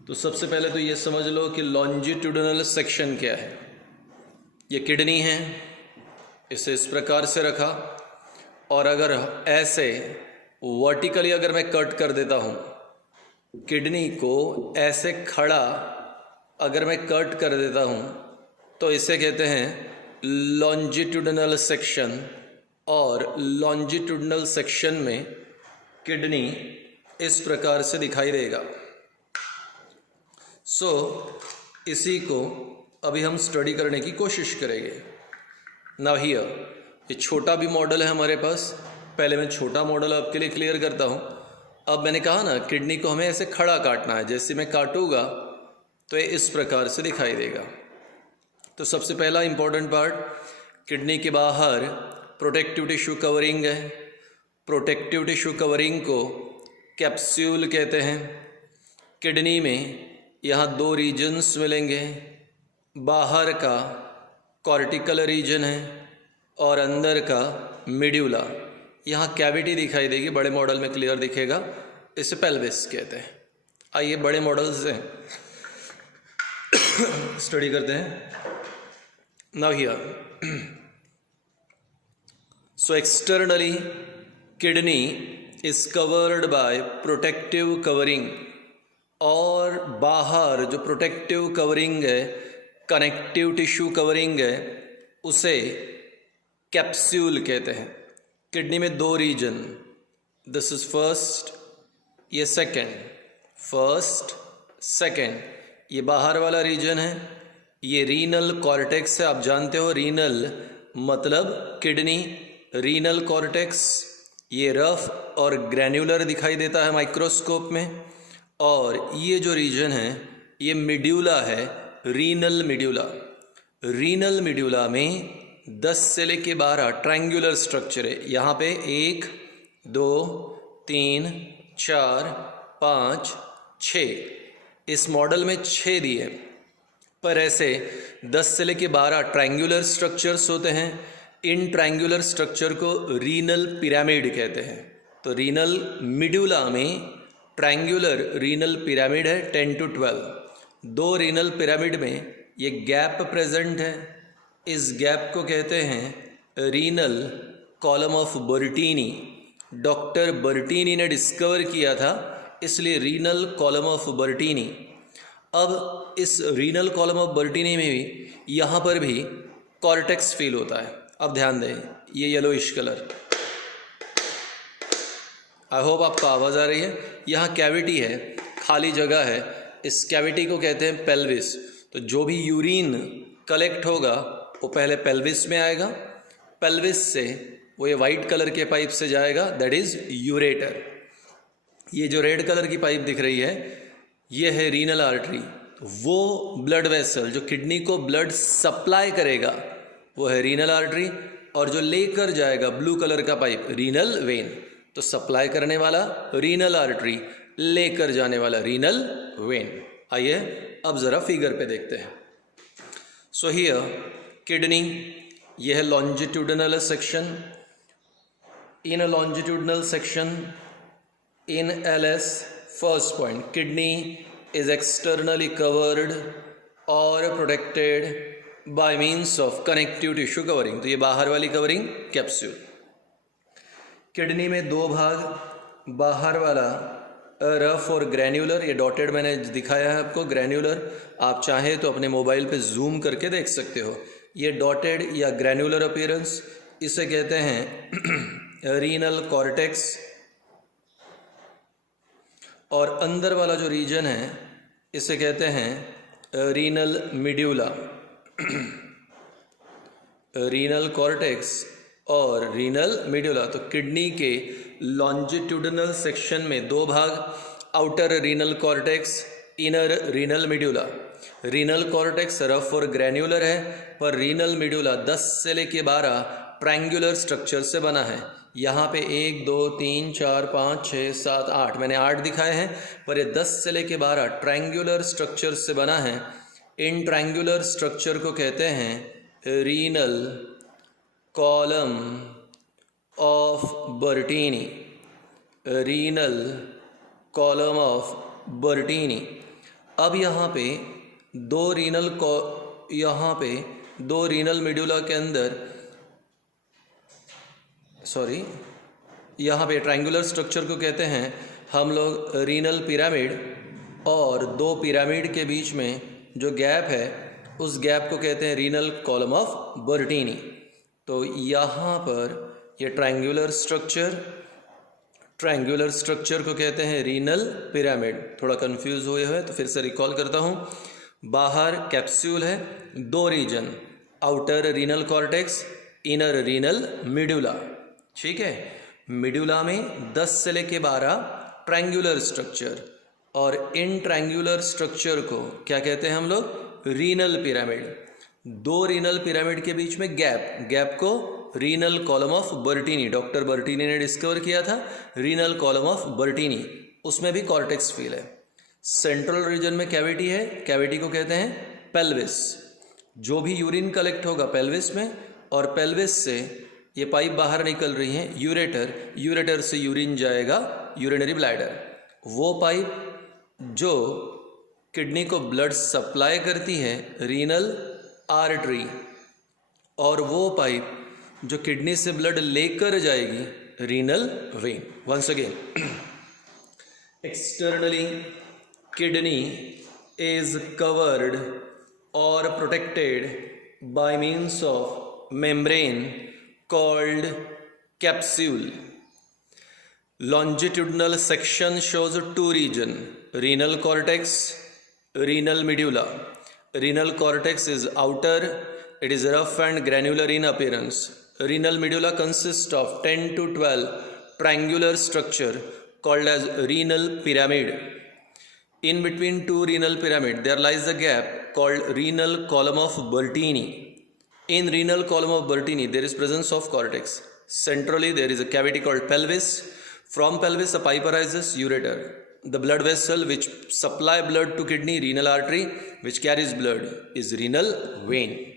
तो सबसे पहले तो ये समझ लो कि लॉन्जिट्यूडनल सेक्शन क्या है। ये किडनी है, इसे इस प्रकार से रखा, और अगर ऐसे वर्टिकली अगर मैं कट कर देता हूँ, किडनी को ऐसे खड़ा अगर मैं कट कर देता हूँ, तो इसे कहते हैं लॉन्जिट्यूडनल सेक्शन। और लॉन्जिट्यूडनल सेक्शन में किडनी इस प्रकार से दिखाई देगा। इसी को अभी हम स्टडी करने की कोशिश करेंगे। नाउ हियर, ये छोटा भी मॉडल है हमारे पास। पहले मैं छोटा मॉडल आपके लिए क्लियर करता हूँ। अब मैंने कहा ना, किडनी को हमें ऐसे खड़ा काटना है, जैसे मैं काटूंगा तो ये इस प्रकार से दिखाई देगा। तो सबसे पहला इंपॉर्टेंट पार्ट, किडनी के बाहर प्रोटेक्टिव टिश्यू कवरिंग है। प्रोटेक्टिव टिश्यू कवरिंग को कैप्सूल कहते हैं। किडनी में यहाँ 2 रीजन्स मिलेंगे, बाहर का कॉर्टिकल रीजन है और अंदर का मिड्यूला। यहाँ कैविटी दिखाई देगी, बड़े मॉडल में क्लियर दिखेगा, इसे पेल्विस कहते हैं। आइए बड़े मॉडल से स्टडी करते हैं। Now here, so externally kidney is covered by protective covering, और बाहर जो प्रोटेक्टिव कवरिंग है, कनेक्टिव टिश्यू कवरिंग है, उसे कैप्सूल कहते हैं। किडनी में 2 रीजन, दिस इज फर्स्ट, ये सेकंड, फर्स्ट सेकंड। ये बाहर वाला रीजन है, ये रीनल कॉर्टेक्स है। आप जानते हो रीनल मतलब किडनी, रीनल कॉर्टेक्स। ये रफ और ग्रैन्युलर दिखाई देता है माइक्रोस्कोप में, और ये जो रीजन है ये मिड्यूला है, रीनल मिड्यूला। रीनल मिड्यूला में 10 से लेके 12 ट्रायंगुलर स्ट्रक्चर है। यहाँ पे 1 2 3 4 5 6, इस मॉडल में 6 दिए, पर ऐसे 10 से लेके 12 ट्रायंगुलर स्ट्रक्चर्स होते हैं। इन ट्रायंगुलर स्ट्रक्चर को रीनल पिरामिड कहते हैं। तो रीनल मिड्यूला में ट्रायंगुलर रीनल पिरामिड है 10 to 12। 2 रीनल पिरामिड में ये गैप प्रेजेंट है। इस गैप को कहते हैं रीनल कॉलम ऑफ बर्टीनी। डॉक्टर बर्टीनी ने डिस्कवर किया था, इसलिए रीनल कॉलम ऑफ बर्टीनी। अब इस रीनल कॉलम ऑफ बर्टीनी में भी यहाँ पर भी कॉर्टेक्स फील होता है। अब ध्यान दें, ये येलोइश कलर, आई होप आपको आवाज़ आ रही है। यहाँ कैविटी है, खाली जगह है, इस कैविटी को कहते हैं पेल्विस। तो जो भी यूरिन कलेक्ट होगा वो पहले पेल्विस में आएगा, पेल्विस से वो ये वाइट कलर के पाइप से जाएगा, दैट इज़ यूरेटर। ये जो रेड कलर की पाइप दिख रही है ये है रीनल आर्टरी। वो ब्लड वेसल जो किडनी को ब्लड सप्लाई करेगा वो है रीनल आर्टरी, और जो लेकर जाएगा ब्लू कलर का पाइप रीनल वेन। तो सप्लाई करने वाला रीनल आर्टरी, लेकर जाने वाला रीनल वेन। आइए अब ज़रा फिगर पे देखते हैं। सो हियर किडनी, यह है longitudinal section. In a longitudinal section in LS, first point, kidney is externally covered or protected by means of connective tissue covering। तो ये बाहर वाली कवरिंग कैप्सूल। किडनी में 2 भाग, बाहर वाला रफ और ग्रैन्युलर, ये डॉटेड मैंने दिखाया है आपको, ग्रैन्युलर। आप चाहें तो अपने मोबाइल पे जूम करके देख सकते हो। ये डॉटेड या ग्रैन्युलर अपीयरेंस, इसे कहते हैं रीनल कॉर्टेक्स। और अंदर वाला जो रीजन है इसे कहते हैं रीनल मिड्यूला। रीनल कॉर्टेक्स और रीनल मिड्यूला। तो किडनी के लॉन्जिट्यूडनल सेक्शन में 2 भाग, outer renal cortex, inner renal मिड्यूला। Renal cortex rough और ग्रैन्युलर है, पर रीनल मिड्यूला 10 से लेके 12 ट्रायंगुलर स्ट्रक्चर से बना है। यहाँ पे 1 2 3 4 5 6 7 8, मैंने 8 दिखाए हैं, पर ये 10 से लेके 12 ट्रायंगुलर स्ट्रक्चर से बना है। इन ट्रायंगुलर स्ट्रक्चर को कहते हैं renal column of बर्टीनी। Renal column of बर्टीनी। अब यहाँ पे 2 रीनल मिड्यूला के अंदर, सॉरी, यहाँ पे ट्रायंगुलर स्ट्रक्चर को कहते हैं हम लोग रीनल पिरामिड, और 2 पिरामिड के बीच में जो गैप है उस गैप को कहते हैं रीनल कॉलम ऑफ बर्टीनी। तो यहाँ पर ये ट्रायंगुलर स्ट्रक्चर को कहते हैं रीनल पिरामिड। थोड़ा कंफ्यूज हुए हैं तो फिर से रिकॉल करता हूँ। बाहर कैप्सूल है, 2 region, outer renal cortex, inner renal medulla. ठीक है, मिड्यूला में 10 से लेके 12 ट्रायंगुलर स्ट्रक्चर, और इन ट्रायंगुलर स्ट्रक्चर को क्या कहते हैं हम लोग? Renal pyramid. 2 रीनल पिरामिड के बीच में गैप को रीनल कॉलम ऑफ बर्टीनी, डॉक्टर बर्टीनी ने डिस्कवर किया था, रीनल कॉलम ऑफ बर्टीनी। उसमें भी कॉर्टेक्स फील है। सेंट्रल रीजन में कैविटी है, कैविटी को कहते हैं पेल्विस। जो भी यूरिन कलेक्ट होगा पेल्विस में, और पेल्विस से ये पाइप बाहर निकल रही है यूरेटर से यूरिन जाएगा यूरिनरी ब्लैडर। वो पाइप जो किडनी को ब्लड सप्लाई करती है रीनल आर्टरी, और वो पाइप जो किडनी से ब्लड लेकर जाएगी renal vein. Once again, externally kidney is covered और protected by means of membrane called capsule. Longitudinal section shows 2 regions, renal cortex, renal medulla. Renal cortex is outer, it is rough and granular in appearance. Renal medulla consists of 10 to 12 triangular structure called as renal pyramid. In between two renal pyramid, there lies a gap called renal column of Bertini. In renal column of Bertini, there is presence of cortex. Centrally, there is a cavity called pelvis. From pelvis, a pipe arises, ureter. The blood vessel which supply blood to kidney, renal artery, which carries blood, is renal vein.